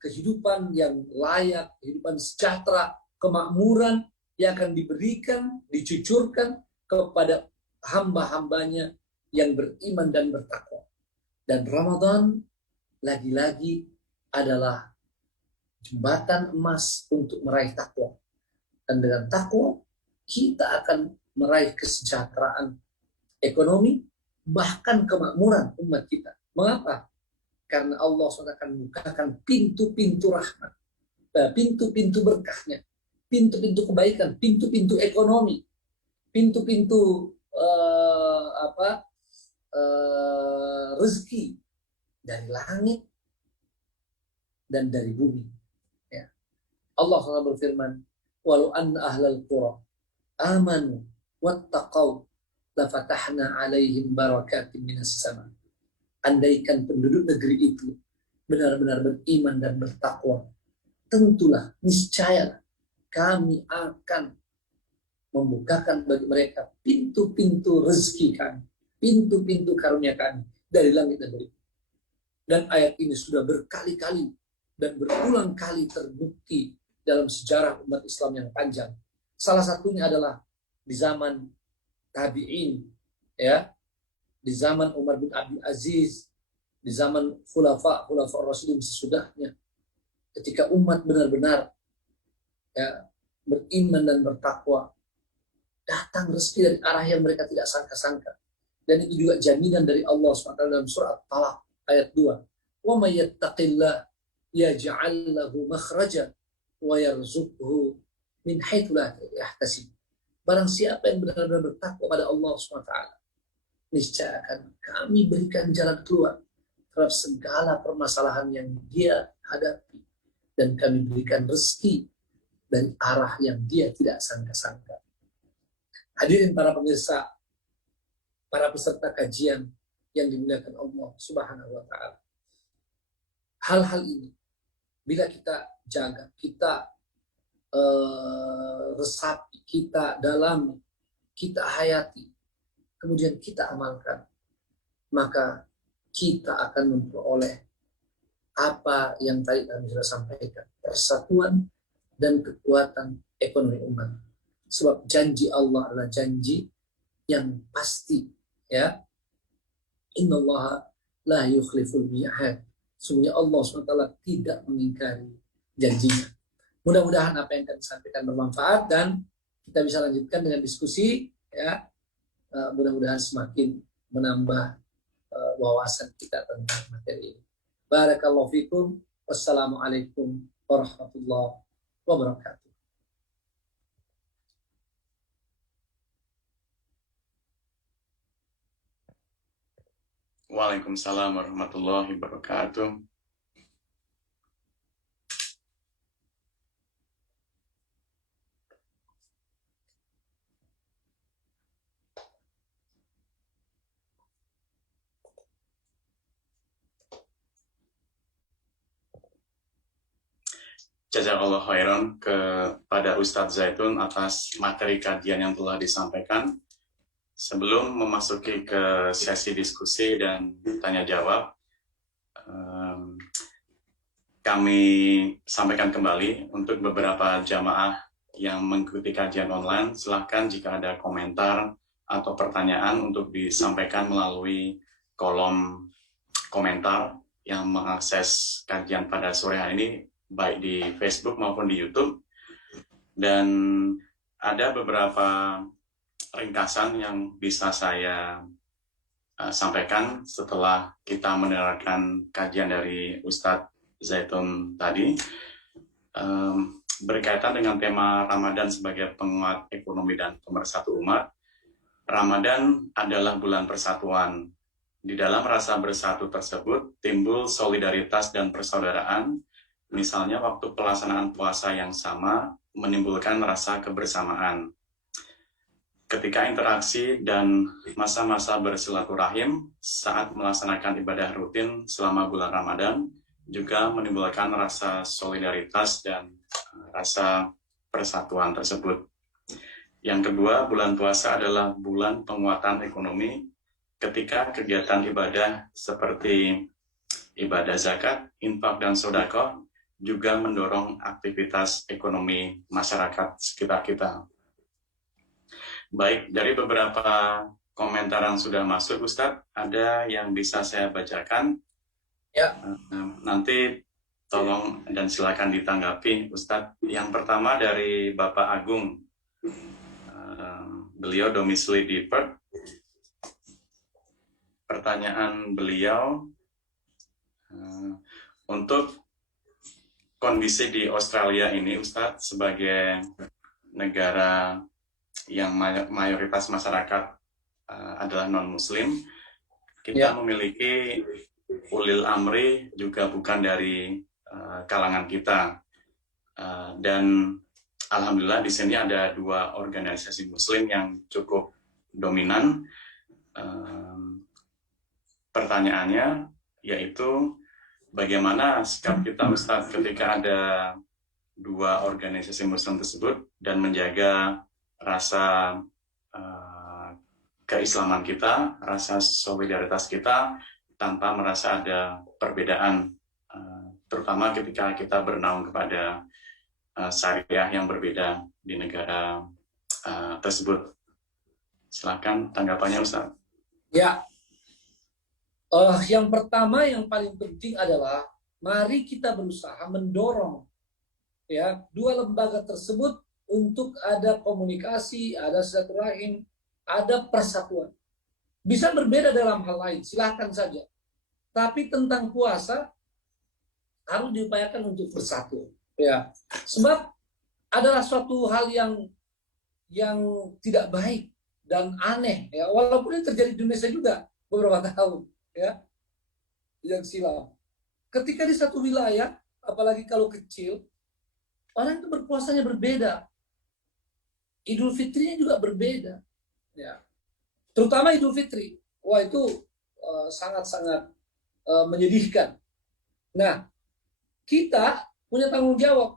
kehidupan yang layak, kehidupan sejahtera, kemakmuran yang akan diberikan, dicucurkan kepada hamba-hambanya yang beriman dan bertakwa. Dan Ramadan lagi-lagi adalah jembatan emas untuk meraih takwa. Dan dengan takwa kita akan meraih kesejahteraan ekonomi bahkan kemakmuran umat kita. Mengapa? Karena Allah SWT akan membukakan pintu-pintu rahmat, pintu-pintu berkahnya, pintu-pintu kebaikan, pintu-pintu ekonomi, pintu-pintu rezeki dari langit dan dari bumi. Ya. Allah SWT berfirman, walau anna ahlal qura amanu wattaqau lafatahna alaihim barakatim minas sama. Andaikan penduduk negeri itu benar-benar beriman dan bertakwa, tentulah niscaya kami akan membukakan bagi mereka pintu-pintu rezeki kami, pintu-pintu karunia kami dari langit dan dari bumi. Dan ayat ini sudah berkali-kali dan berulang kali terbukti dalam sejarah umat Islam yang panjang. Salah satunya adalah di zaman tabi'in, ya, di zaman Umar bin Abdul Aziz, di zaman khulafa Rasulullah sesudahnya, ketika umat benar-benar ya, beriman dan bertakwa, datang rezeki dari arah yang mereka tidak sangka-sangka. Dan itu juga jaminan dari Allah SWT dalam surat Talaq ayat 2. Wa may yattaqillah yaj'al lahu makhraja wa yarzuqhu min haitsu la yahtasib. Barang siapa yang benar-benar bertakwa pada Allah SWT, niscaya akan kami berikan jalan keluar terhadap segala permasalahan yang dia hadapi, dan kami berikan rezeki dari arah yang dia tidak sangka-sangka. Hadirin para pemirsa, para peserta kajian yang dimuliakan Allah Subhanahu wa Ta'ala, hal-hal ini bila kita jaga, kita resapi, kita dalami, kita hayati, kemudian kita amalkan, maka kita akan memperoleh apa yang tadi kami sudah sampaikan, persatuan dan kekuatan ekonomi umat. Sebab janji Allah adalah janji yang pasti, ya. Innallaha la yukhliful mi'ad. Sungguhnya Allah SWT tidak mengingkari janjinya. Mudah-mudahan apa yang kami sampaikan bermanfaat dan kita bisa lanjutkan dengan diskusi, ya. Mudah-mudahan semakin menambah wawasan kita tentang materi ini. Barakallahu fikum. Wassalamualaikum warahmatullahi wabarakatuh. Waalaikumsalam warahmatullahi wabarakatuh. Jazakallah khairan kepada Ustadz Zaitun atas materi kajian yang telah disampaikan. Sebelum memasuki ke sesi diskusi dan tanya jawab, kami sampaikan kembali untuk beberapa jamaah yang mengikuti kajian online, silahkan jika ada komentar atau pertanyaan untuk disampaikan melalui kolom komentar yang mengakses kajian pada sore hari ini, baik di Facebook maupun di YouTube. Dan ada beberapa ringkasan yang bisa saya sampaikan setelah kita mendengarkan kajian dari Ustadz Zaitun tadi, berkaitan dengan tema Ramadan sebagai penguat ekonomi dan pemersatu umat. Ramadan adalah bulan persatuan. Di dalam rasa bersatu tersebut timbul solidaritas dan persaudaraan. Misalnya waktu pelaksanaan puasa yang sama menimbulkan rasa kebersamaan. Ketika interaksi dan masa-masa bersilaturahim saat melaksanakan ibadah rutin selama bulan Ramadan juga menimbulkan rasa solidaritas dan rasa persatuan tersebut. Yang kedua, bulan puasa adalah bulan penguatan ekonomi ketika kegiatan ibadah seperti ibadah zakat, infak, dan sedekah juga mendorong aktivitas ekonomi masyarakat sekitar kita. Baik, dari beberapa komentar yang sudah masuk, Ustadz, ada yang bisa saya bacakan? Ya. Nanti tolong dan silakan ditanggapi, Ustadz. Yang pertama dari Bapak Agung. Beliau domisili di Perth. pertanyaan beliau, untuk kondisi di Australia ini, Ustadz, sebagai negara yang mayoritas masyarakat adalah non-Muslim, kita memiliki ulil amri juga bukan dari kalangan kita. Dan alhamdulillah di sini ada 2 organisasi Muslim yang cukup dominan. Pertanyaannya yaitu bagaimana sikap kita, Ustadz, ketika ada 2 organisasi Muslim tersebut dan menjaga rasa keislaman kita, rasa solidaritas kita tanpa merasa ada perbedaan, terutama ketika kita bernaung kepada syariah yang berbeda di negara tersebut. Silakan tanggapannya, Ustaz. Ya, yang pertama yang paling penting adalah mari kita berusaha mendorong ya 2 lembaga tersebut untuk ada komunikasi, ada silaturahim, ada persatuan. Bisa berbeda dalam hal lain, silahkan saja. Tapi tentang puasa harus diupayakan untuk bersatu. Ya, sebab adalah suatu hal yang tidak baik dan aneh. Ya, walaupun ini terjadi di Indonesia juga beberapa tahun. Ya, yang silam. Ketika di satu wilayah, apalagi kalau kecil, orang itu berpuasanya berbeda. Idul Fitrinya juga berbeda. Ya, terutama Idul Fitri. Wah, itu sangat-sangat menyedihkan. Nah, kita punya tanggung jawab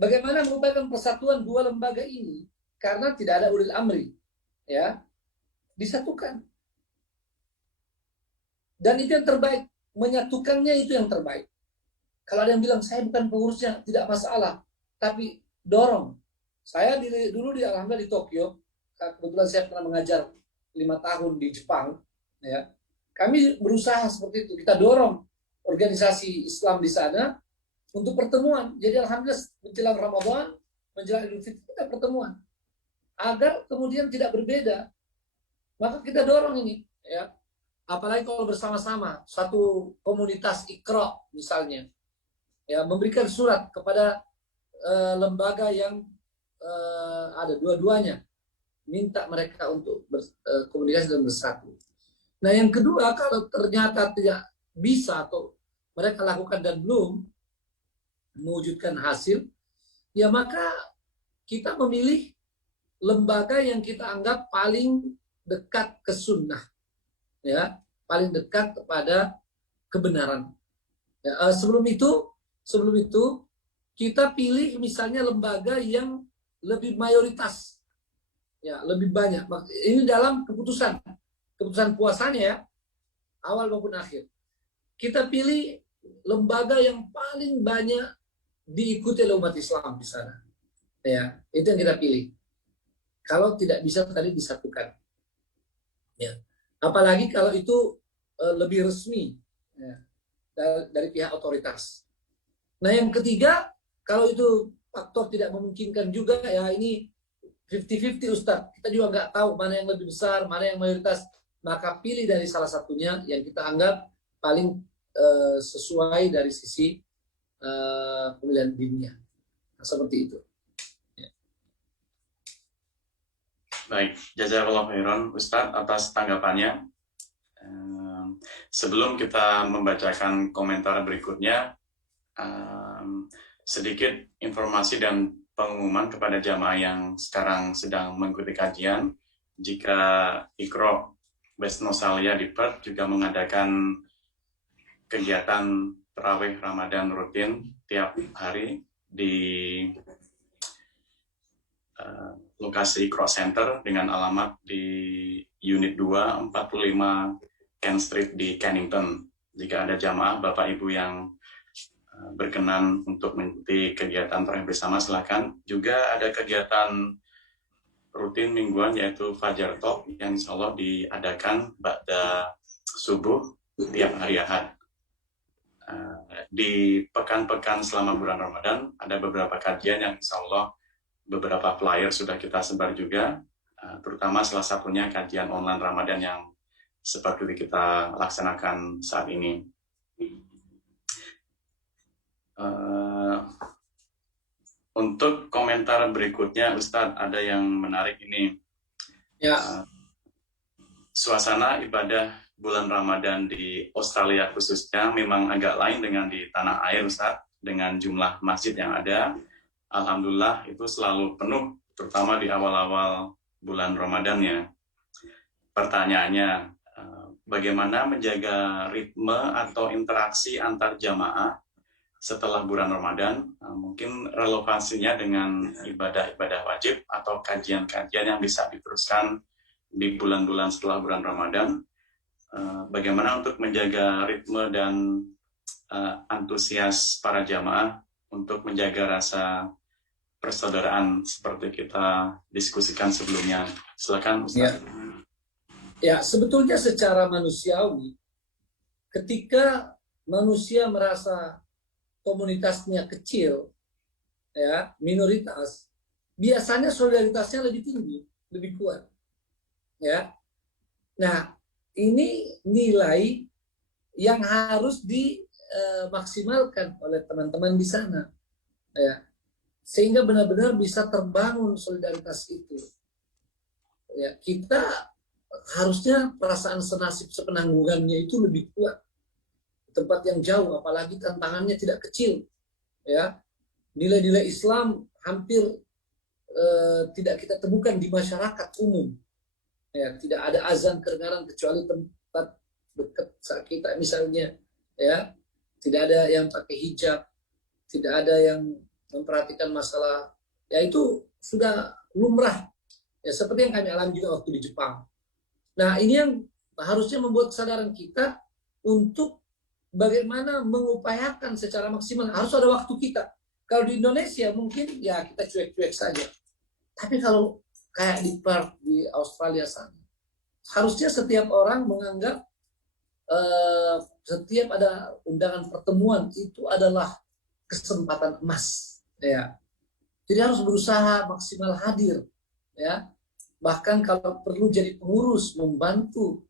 bagaimana mengupayakan persatuan 2 lembaga ini karena tidak ada ulil amri. Ya, disatukan. Dan itu yang terbaik, menyatukannya itu yang terbaik. Kalau ada yang bilang saya bukan pengurusnya, tidak masalah, tapi dorong. Saya dulu alhamdulillah di Tokyo, kebetulan saya pernah mengajar 5 tahun di Jepang, ya. Kami berusaha seperti itu, kita dorong organisasi Islam di sana untuk pertemuan. Jadi alhamdulillah menjelang Ramadan, menjelang Idul Fitri kita pertemuan. Agar kemudian tidak berbeda, maka kita dorong ini, ya. Apalagi kalau bersama-sama satu komunitas Iqra misalnya, ya, memberikan surat kepada lembaga yang ada dua-duanya, minta mereka untuk komunikasi dan bersatu. Nah, yang kedua, kalau ternyata tidak bisa atau mereka lakukan dan belum mewujudkan hasil, ya maka kita memilih lembaga yang kita anggap paling dekat ke sunnah, ya, paling dekat kepada kebenaran. Ya, sebelum itu kita pilih misalnya lembaga yang lebih mayoritas, ya, lebih banyak. Ini dalam keputusan puasanya, ya, awal maupun akhir. Kita pilih lembaga yang paling banyak diikuti oleh umat Islam di sana. Ya, itu yang kita pilih. Kalau tidak bisa tadi disatukan. Ya. Apalagi kalau itu lebih resmi, ya, dari pihak otoritas. Nah, yang ketiga, kalau itu faktor tidak memungkinkan juga, ya ini 50-50 Ustadz. Kita juga nggak tahu mana yang lebih besar, mana yang mayoritas. Maka pilih dari salah satunya yang kita anggap paling sesuai dari sisi pemilihan dinnya. Nah, seperti itu. Ya. Baik, jazakallahu khairan Ustadz atas tanggapannya. Sebelum kita membacakan komentar berikutnya, sedikit informasi dan pengumuman kepada jamaah yang sekarang sedang mengikuti kajian. Jika Iqra Best Nosalia di Perth juga mengadakan kegiatan tarawih Ramadan rutin tiap hari di lokasi Iqra Center dengan alamat di Unit 2, 45 Kent Street di Kennington. Jika ada jamaah Bapak Ibu yang berkenan untuk mengikuti kegiatan tarawih bersama, silakan. Juga ada kegiatan rutin mingguan yaitu Fajar Talk yang insya Allah diadakan pada subuh tiap hari Ahad. Di pekan-pekan selama bulan Ramadan ada beberapa kajian yang insya Allah beberapa flyer sudah kita sebar juga, terutama salah satunya kajian online Ramadan yang seperti kita laksanakan saat ini. Untuk komentar berikutnya, Ustadz, ada yang menarik ini. Ya. Suasana ibadah bulan Ramadan di Australia khususnya memang agak lain dengan di tanah air, Ustadz. Dengan jumlah masjid yang ada, alhamdulillah itu selalu penuh, terutama di awal-awal bulan Ramadan ya. Pertanyaannya, bagaimana menjaga ritme atau interaksi antar jamaah setelah bulan Ramadan? Mungkin relevansinya dengan ibadah-ibadah wajib atau kajian-kajian yang bisa diteruskan di bulan-bulan setelah bulan Ramadan. Bagaimana untuk menjaga ritme dan antusias para jamaah untuk menjaga rasa persaudaraan seperti kita diskusikan sebelumnya. Silakan Ustaz. Ya, sebetulnya secara manusiawi, ketika manusia merasa komunitasnya kecil, ya, minoritas, biasanya solidaritasnya lebih tinggi, lebih kuat. Ya. Nah, ini nilai yang harus dimaksimalkan oleh teman-teman di sana. Ya. Sehingga benar-benar bisa terbangun solidaritas itu. Ya, kita harusnya perasaan senasib sepenanggungannya itu lebih kuat. Tempat yang jauh, apalagi tantangannya tidak kecil. Ya. Nilai-nilai Islam hampir tidak kita temukan di masyarakat umum. Ya, tidak ada azan kedengaran kecuali tempat dekat kita misalnya, ya, tidak ada yang pakai hijab, tidak ada yang memperhatikan masalah, ya itu sudah lumrah, ya seperti yang kami alami juga waktu di Jepang. Nah, ini yang harusnya membuat kesadaran kita untuk bagaimana mengupayakan secara maksimal. Harus ada waktu kita. Kalau di Indonesia mungkin ya kita cuek-cuek saja, tapi kalau kayak di Perth di Australia sana, harusnya setiap orang menganggap setiap ada undangan pertemuan itu adalah kesempatan emas, ya. Jadi harus berusaha maksimal hadir, ya. Bahkan kalau perlu jadi pengurus, membantu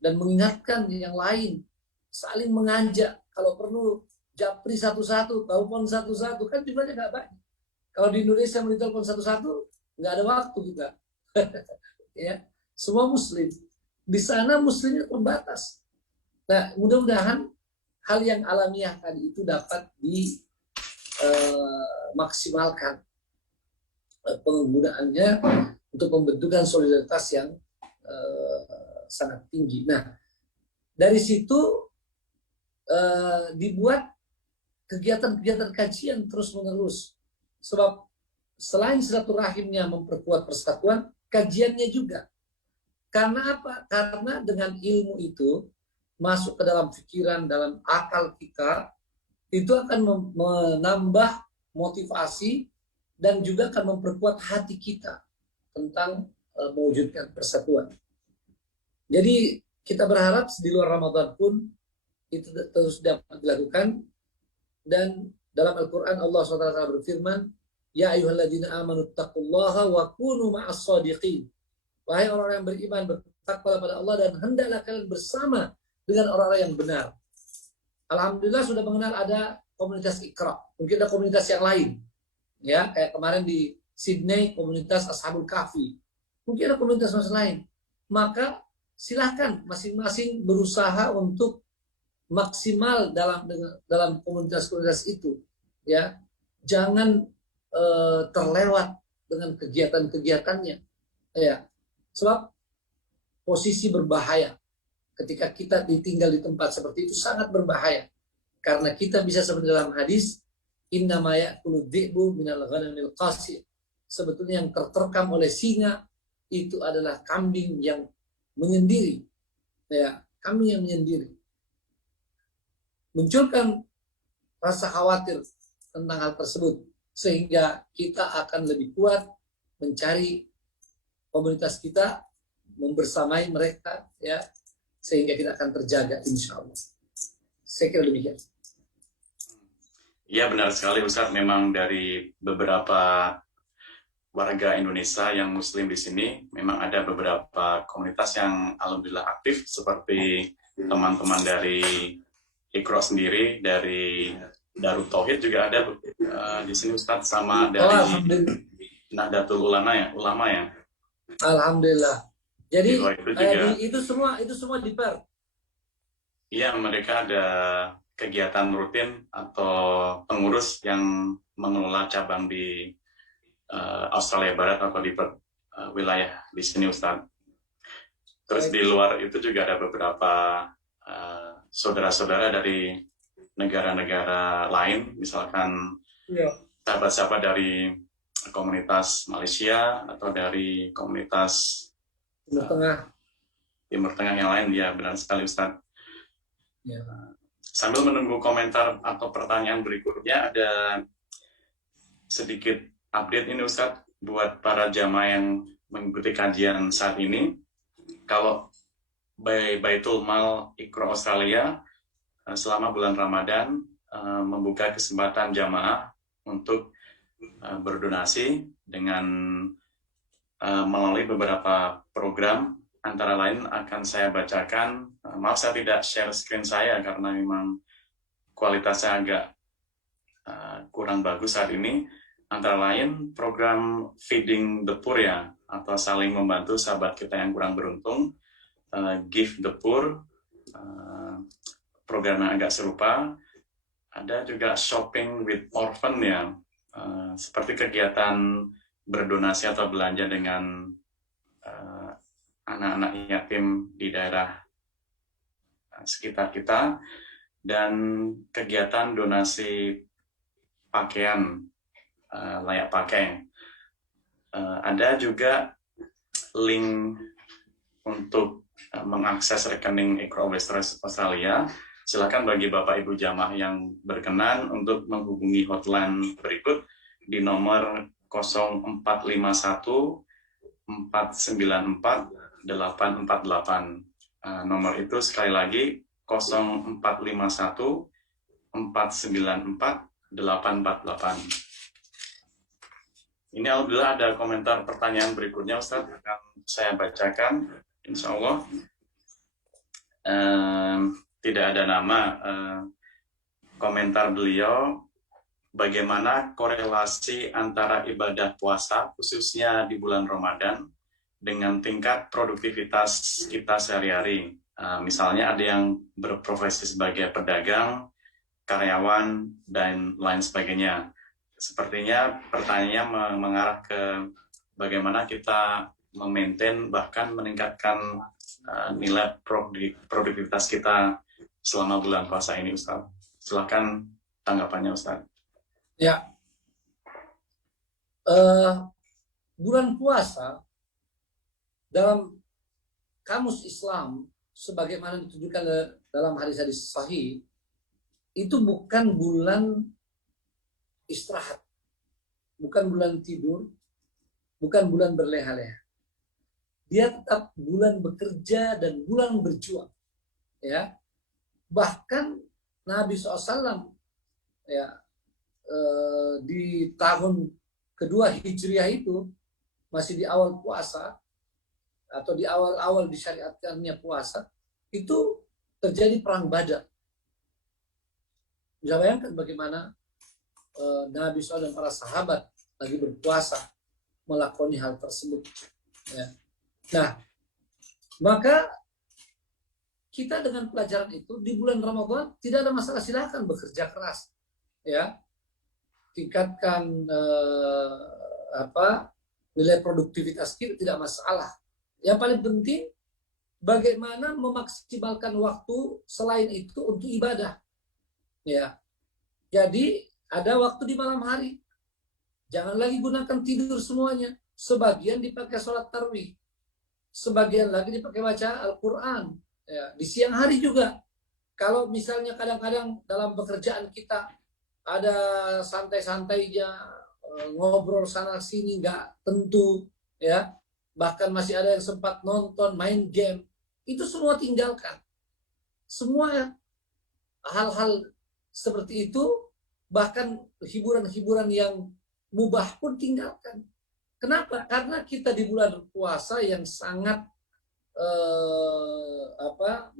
dan mengingatkan yang lain, saling mengajak. Kalau perlu japri satu-satu, telepon satu-satu, kan jumlahnya nggak banyak. Kalau di Indonesia mau ditelepon satu-satu, nggak ada waktu kita. Ya, semua muslim. Di sana muslimnya terbatas. Nah, mudah-mudahan hal yang alamiah tadi itu dapat dimaksimalkan penggunaannya untuk pembentukan solidaritas yang sangat tinggi. Nah, dari situ dibuat kegiatan-kegiatan kajian terus-menerus. Sebab selain silaturahimnya memperkuat persatuan, kajiannya juga. Karena apa? Karena dengan ilmu itu masuk ke dalam pikiran, dalam akal kita, itu akan menambah motivasi dan juga akan memperkuat hati kita tentang mewujudkan persatuan. Jadi kita berharap di luar Ramadan pun itu terus dapat dilakukan. Dan dalam Al-Quran Allah SWT berfirman, Ya ayyuhalladzina amanu taqullaha wa kunu ma'as shadiqin. Wahai orang yang beriman, bertakwalah pada Allah dan hendaklah kalian bersama dengan orang-orang yang benar. Alhamdulillah sudah mengenal ada komunitas Iqra. Mungkin ada komunitas yang lain. Ya, kayak kemarin di Sydney komunitas Ashabul Kahfi. Mungkin ada komunitas lain. Maka silahkan masing-masing berusaha untuk maksimal dalam komunitas-komunitas itu. Ya, jangan terlewat dengan kegiatan-kegiatannya, ya, sebab posisi berbahaya ketika kita ditinggal di tempat seperti itu sangat berbahaya, karena kita bisa seperti dalam hadis, innama ya'kulu dhi'bu minal ghanamil qasi', sebetulnya yang terterkam oleh singa itu adalah kambing yang menyendiri, ya, kambing yang menyendiri. Munculkan rasa khawatir tentang hal tersebut, sehingga kita akan lebih kuat mencari komunitas kita, membersamai mereka, ya, sehingga kita akan terjaga insya Allah. Saya kira demikian. Iya benar sekali Ustaz, memang dari beberapa warga Indonesia yang Muslim di sini, memang ada beberapa komunitas yang alhamdulillah aktif, seperti teman-teman dari Iqra sendiri, dari Darut Tauhid juga ada di sini Ustadz, sama dari Alhamdulillah. Nahdlatul Ulama ya. Alhamdulillah. Jadi Itu juga, itu semua di Per. iya, mereka ada kegiatan rutin atau pengurus yang mengelola cabang di Australia Barat atau di wilayah di sini Ustaz. Terus di luar itu juga ada beberapa saudara-saudara dari negara-negara lain, misalkan sahabat-sahabat dari komunitas Malaysia atau dari komunitas Timur Tengah yang lain, ya benar sekali Ustaz. Ya. Sambil menunggu komentar atau pertanyaan berikutnya, ada sedikit update ini Ustadz buat para jamaah yang mengikuti kajian saat ini. Kalau Baitul Mal Iqra Australia selama bulan Ramadan membuka kesempatan jamaah untuk berdonasi dengan melalui beberapa program, antara lain akan saya bacakan. Maaf saya tidak share screen saya karena memang kualitasnya agak kurang bagus saat ini. Antara lain program Feeding the Poor ya, atau saling membantu sahabat kita yang kurang beruntung, Give the Poor, program yang agak serupa. Ada juga Shopping with Orphan ya, seperti kegiatan berdonasi atau belanja dengan anak-anak yatim di daerah sekitar kita, dan kegiatan donasi pakaian layak pakai. Ada juga link untuk mengakses rekening Iqra Australia. Silakan bagi Bapak Ibu jamaah yang berkenan untuk menghubungi hotline berikut di nomor 0451 494 848. Nomor itu sekali lagi 0451 494 848. Ini alhamdulillah ada komentar pertanyaan berikutnya Ustaz, akan saya bacakan insya Allah. Tidak ada nama. Komentar beliau, bagaimana korelasi antara ibadah puasa khususnya di bulan Ramadan dengan tingkat produktivitas kita sehari-hari. Misalnya ada yang berprofesi sebagai pedagang, karyawan, dan lain sebagainya. Sepertinya pertanyaannya mengarah ke bagaimana kita memaintain bahkan meningkatkan nilai produktivitas kita selama bulan puasa ini, Ustaz. Silakan tanggapannya, Ustaz. Ya, bulan puasa dalam kamus Islam sebagaimana ditunjukkan dalam hadis-hadis sahih itu bukan bulan istirahat, bukan bulan tidur, bukan bulan berleha-leha. Dia tetap bulan bekerja dan bulan berjuang. Ya, bahkan Nabi SAW ya di tahun kedua Hijriah itu masih di awal puasa atau di awal-awal disyariatkannya puasa itu terjadi perang Badar. Bisa bayangkan bagaimana Nabi SAW dan para sahabat lagi berpuasa melakoni hal tersebut. Ya. Nah, maka kita dengan pelajaran itu di bulan Ramadan tidak ada masalah, silakan bekerja keras, ya, tingkatkan nilai produktivitas kita, tidak masalah. Yang paling penting bagaimana memaksimalkan waktu selain itu untuk ibadah, ya. Jadi ada waktu di malam hari, jangan lagi gunakan tidur semuanya. Sebagian dipakai sholat tarawih, sebagian lagi dipakai baca Al-Quran. Ya, di siang hari juga. Kalau misalnya kadang-kadang dalam pekerjaan kita ada santai-santainya, ngobrol sana sini nggak tentu, ya. Bahkan masih ada yang sempat nonton, main game. Itu semua tinggalkan. Semua hal-hal seperti itu, bahkan hiburan-hiburan yang mubah pun tinggalkan. Kenapa? Karena kita di bulan puasa yang sangat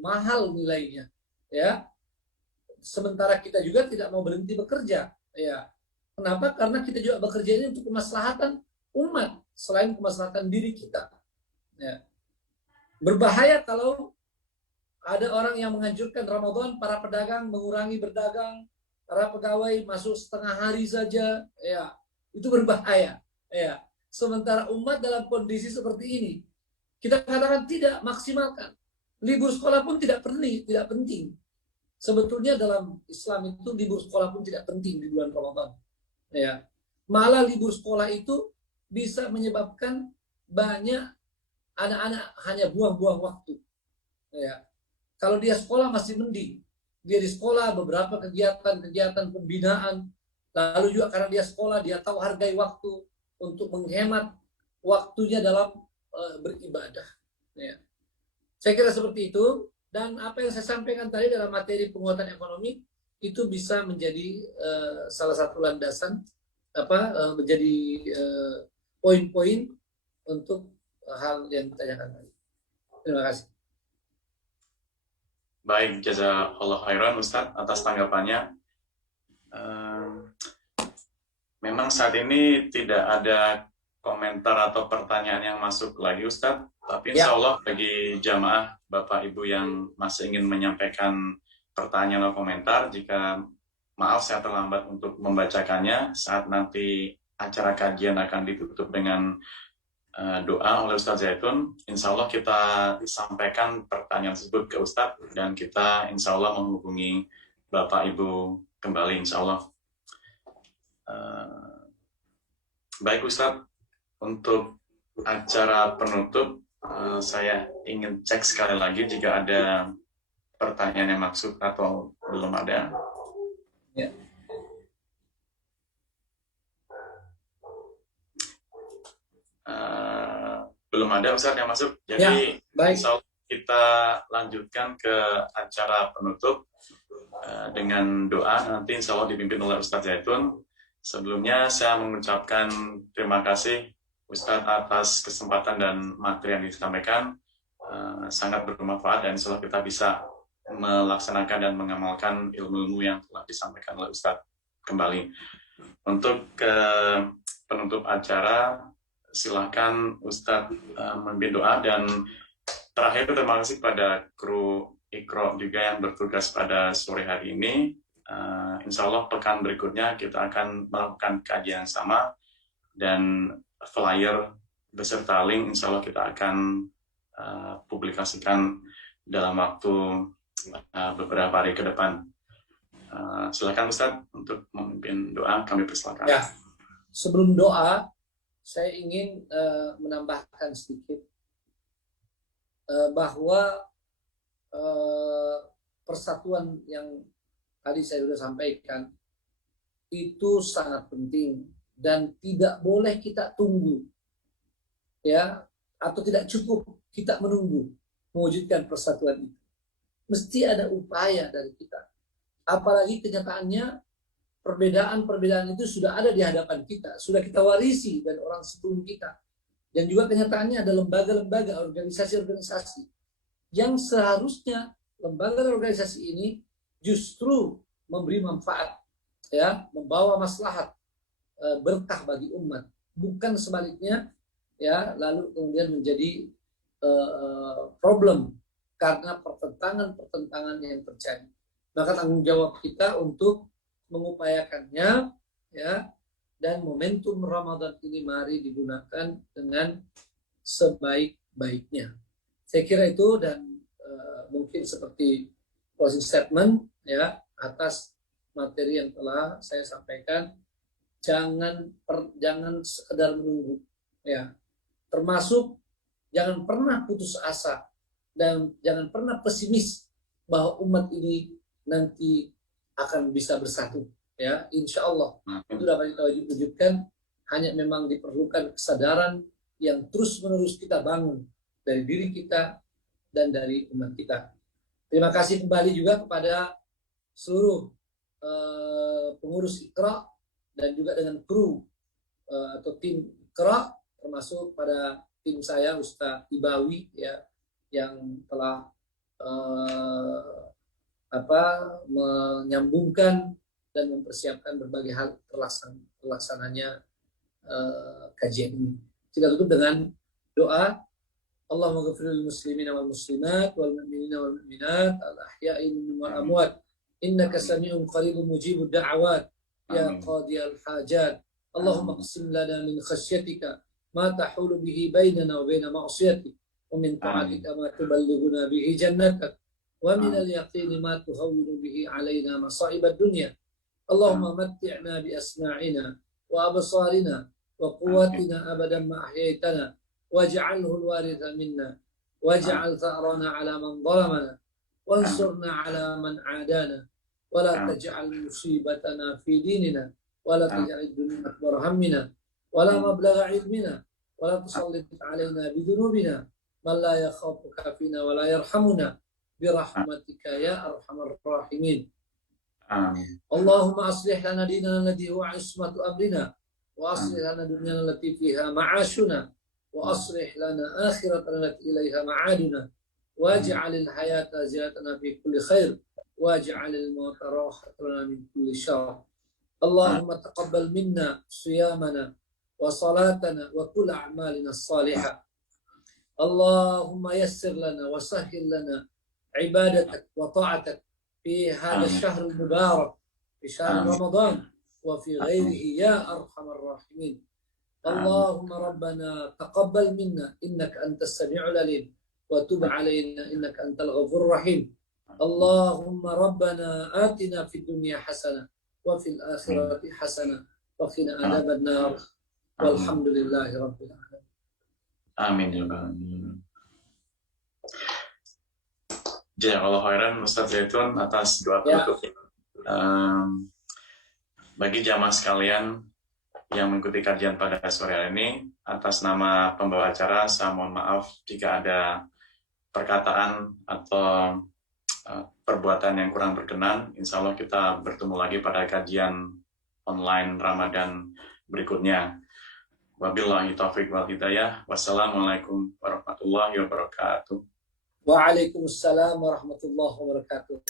mahal nilainya, ya. Sementara kita juga tidak mau berhenti bekerja, ya. Kenapa? Karena kita juga bekerja ini untuk kemaslahatan umat selain kemaslahatan diri kita. Ya. Berbahaya kalau ada orang yang menganjurkan Ramadan, para pedagang mengurangi berdagang, para pegawai masuk setengah hari saja, ya. Itu berbahaya, ya. Sementara umat dalam kondisi seperti ini, kita katakan tidak maksimalkan. Libur sekolah pun tidak penting. Sebetulnya dalam Islam itu libur sekolah pun tidak penting di bulan Ramadan. Ya. Malah libur sekolah itu bisa menyebabkan banyak anak-anak hanya buang-buang waktu. Ya. Kalau dia sekolah masih mending. Dia di sekolah beberapa kegiatan pembinaan. Lalu juga karena dia sekolah, dia tahu hargai waktu untuk menghemat waktunya dalam beribadah. Ya. Saya kira seperti itu. Dan apa yang saya sampaikan tadi dalam materi penguatan ekonomi itu bisa menjadi salah satu landasan menjadi poin-poin untuk hal yang ditanyakan tadi. Terima kasih. Baik, jazakallah khairan Ustadz atas tanggapannya. Memang saat ini tidak ada komentar atau pertanyaan yang masuk lagi Ustadz, tapi insya Allah bagi jamaah Bapak Ibu yang masih ingin menyampaikan pertanyaan atau komentar, jika maaf saya terlambat untuk membacakannya saat nanti acara kajian akan ditutup dengan doa oleh Ustadz Zaitun, insya Allah kita sampaikan pertanyaan tersebut ke Ustadz dan kita insya Allah menghubungi Bapak Ibu kembali insya Allah. Baik Ustadz, untuk acara penutup saya ingin cek sekali lagi jika ada pertanyaan yang maksud atau belum ada. Ya. Belum ada Ustadz yang masuk, jadi baik. insya Allah kita lanjutkan ke acara penutup dengan doa nanti insya Allah dipimpin oleh Ustadz Zaitun. Sebelumnya saya mengucapkan terima kasih Ustadz atas kesempatan dan materi yang disampaikan, sangat bermanfaat dan insya Allah kita bisa melaksanakan dan mengamalkan ilmu-ilmu yang telah disampaikan oleh Ustadz kembali. Untuk penutup acara, silakan Ustadz memimpin doa, dan terakhir terima kasih pada kru Iqra juga yang bertugas pada sore hari ini. Insya Allah pekan berikutnya kita akan melakukan kajian yang sama, dan flyer beserta link insya Allah kita akan publikasikan dalam waktu beberapa hari ke depan. Silakan Ustadz untuk memimpin doa, kami persilakan. Ya, sebelum doa saya ingin menambahkan sedikit bahwa persatuan yang tadi saya sudah sampaikan itu sangat penting dan tidak boleh kita tunggu, ya, atau tidak cukup kita menunggu mewujudkan persatuan itu. Mesti ada upaya dari kita. Apalagi kenyataannya perbedaan-perbedaan itu sudah ada di hadapan kita, sudah kita warisi dari orang sebelum kita. Dan juga kenyataannya ada lembaga-lembaga, organisasi-organisasi yang seharusnya lembaga dan organisasi ini justru memberi manfaat, ya, membawa maslahat, berkah bagi umat, bukan sebaliknya, ya, lalu kemudian menjadi problem karena pertentangan yang terjadi. Maka tanggung jawab kita untuk mengupayakannya, ya, dan momentum Ramadan ini mari digunakan dengan sebaik-baiknya. Saya kira itu, dan mungkin seperti closing statement, ya, atas materi yang telah saya sampaikan, jangan sekedar menunggu, ya, termasuk jangan pernah putus asa dan jangan pernah pesimis bahwa umat ini nanti akan bisa bersatu, ya, insya Allah. Itu dapat kita wujudkan, hanya memang diperlukan kesadaran yang terus-menerus kita bangun dari diri kita dan dari umat kita. Terima kasih kembali juga kepada seluruh pengurus Iqra dan juga dengan kru atau tim Iqra, termasuk pada tim saya Ustadz Ibawi ya, yang telah menyambungkan dan mempersiapkan berbagai hal terlaksananya kajian ini. Kita tutup dengan doa. Allahumma ghafir lil muslimina wal muslimat wal mu'minina wal mu'minat al ahya'i minhum wal amwat innaka sami'un qaribun mujibud da'awat ya qadiyal hajat. Allahumma qsim lana min khasyatika ma tahulu bihi bainana wa baina ma'siyatik wa min ta'atika ma tuballighuna bihi jannatak wa min al-yaqini ma tuhawwinu bihi alaina masa'ibad dunya. Allahumma matti'na bi asma'ina wa absarina wa quwwatina abadan ma ahyaytana waj'alhu al-waritha minna waj'al tha'rana 'ala man zalamana wansurna 'ala man 'adana wa la taj'al musibatana fi dinina wa la taj'al ad-dunya akbar hammina wa la mablagha 'ilmina wa la tusallit 'alaina bi dhunubina man la yakhafuka fina wa la yarhamuna bi rahmatika ya arhamar rahimin. Amin. Allahumma aslih lana dinana alladhi huwa 'ismatu amrina wa aslih lana dunyana allati fiha ma'ashuna wa aslih lana akhiratana allati ilaiha ma'aduna waj'alil hayata ziyadatan fi kulli khair waj'alil mauta rahatan min kulli syarr. Allahumma taqabbal minna siyamana wa salatana wa kull a'malina as-salihah. Allahumma yassir lana wa sahhil lana ibadatak wa ta'atak في هذا الشهر المبارك في شهر رمضان وفي غيره يا أرحم الراحمين. اللهم ربنا تقبل منا إنك أنت السميع العليم وتب علينا إنك أنت الغفور الرحيم. اللهم ربنا آتنا في الدنيا حسنة وفي الآخرة حسنة وقنا عذاب النار والحمد لله رب العالمين. Amin ya Rabbal alamin. Jazakallahu khairan Ustaz Zaitun atas doa penutup. Bagi jamaah sekalian yang mengikuti kajian pada sore hari ini, atas nama pembawa acara saya mohon maaf jika ada perkataan atau perbuatan yang kurang berkenan. Insya Allah kita bertemu lagi pada kajian online Ramadan berikutnya. Wabillahi taufiq wal hidayah. Wassalamualaikum warahmatullahi wabarakatuh. Waalaikumsalam warahmatullahi wabarakatuh.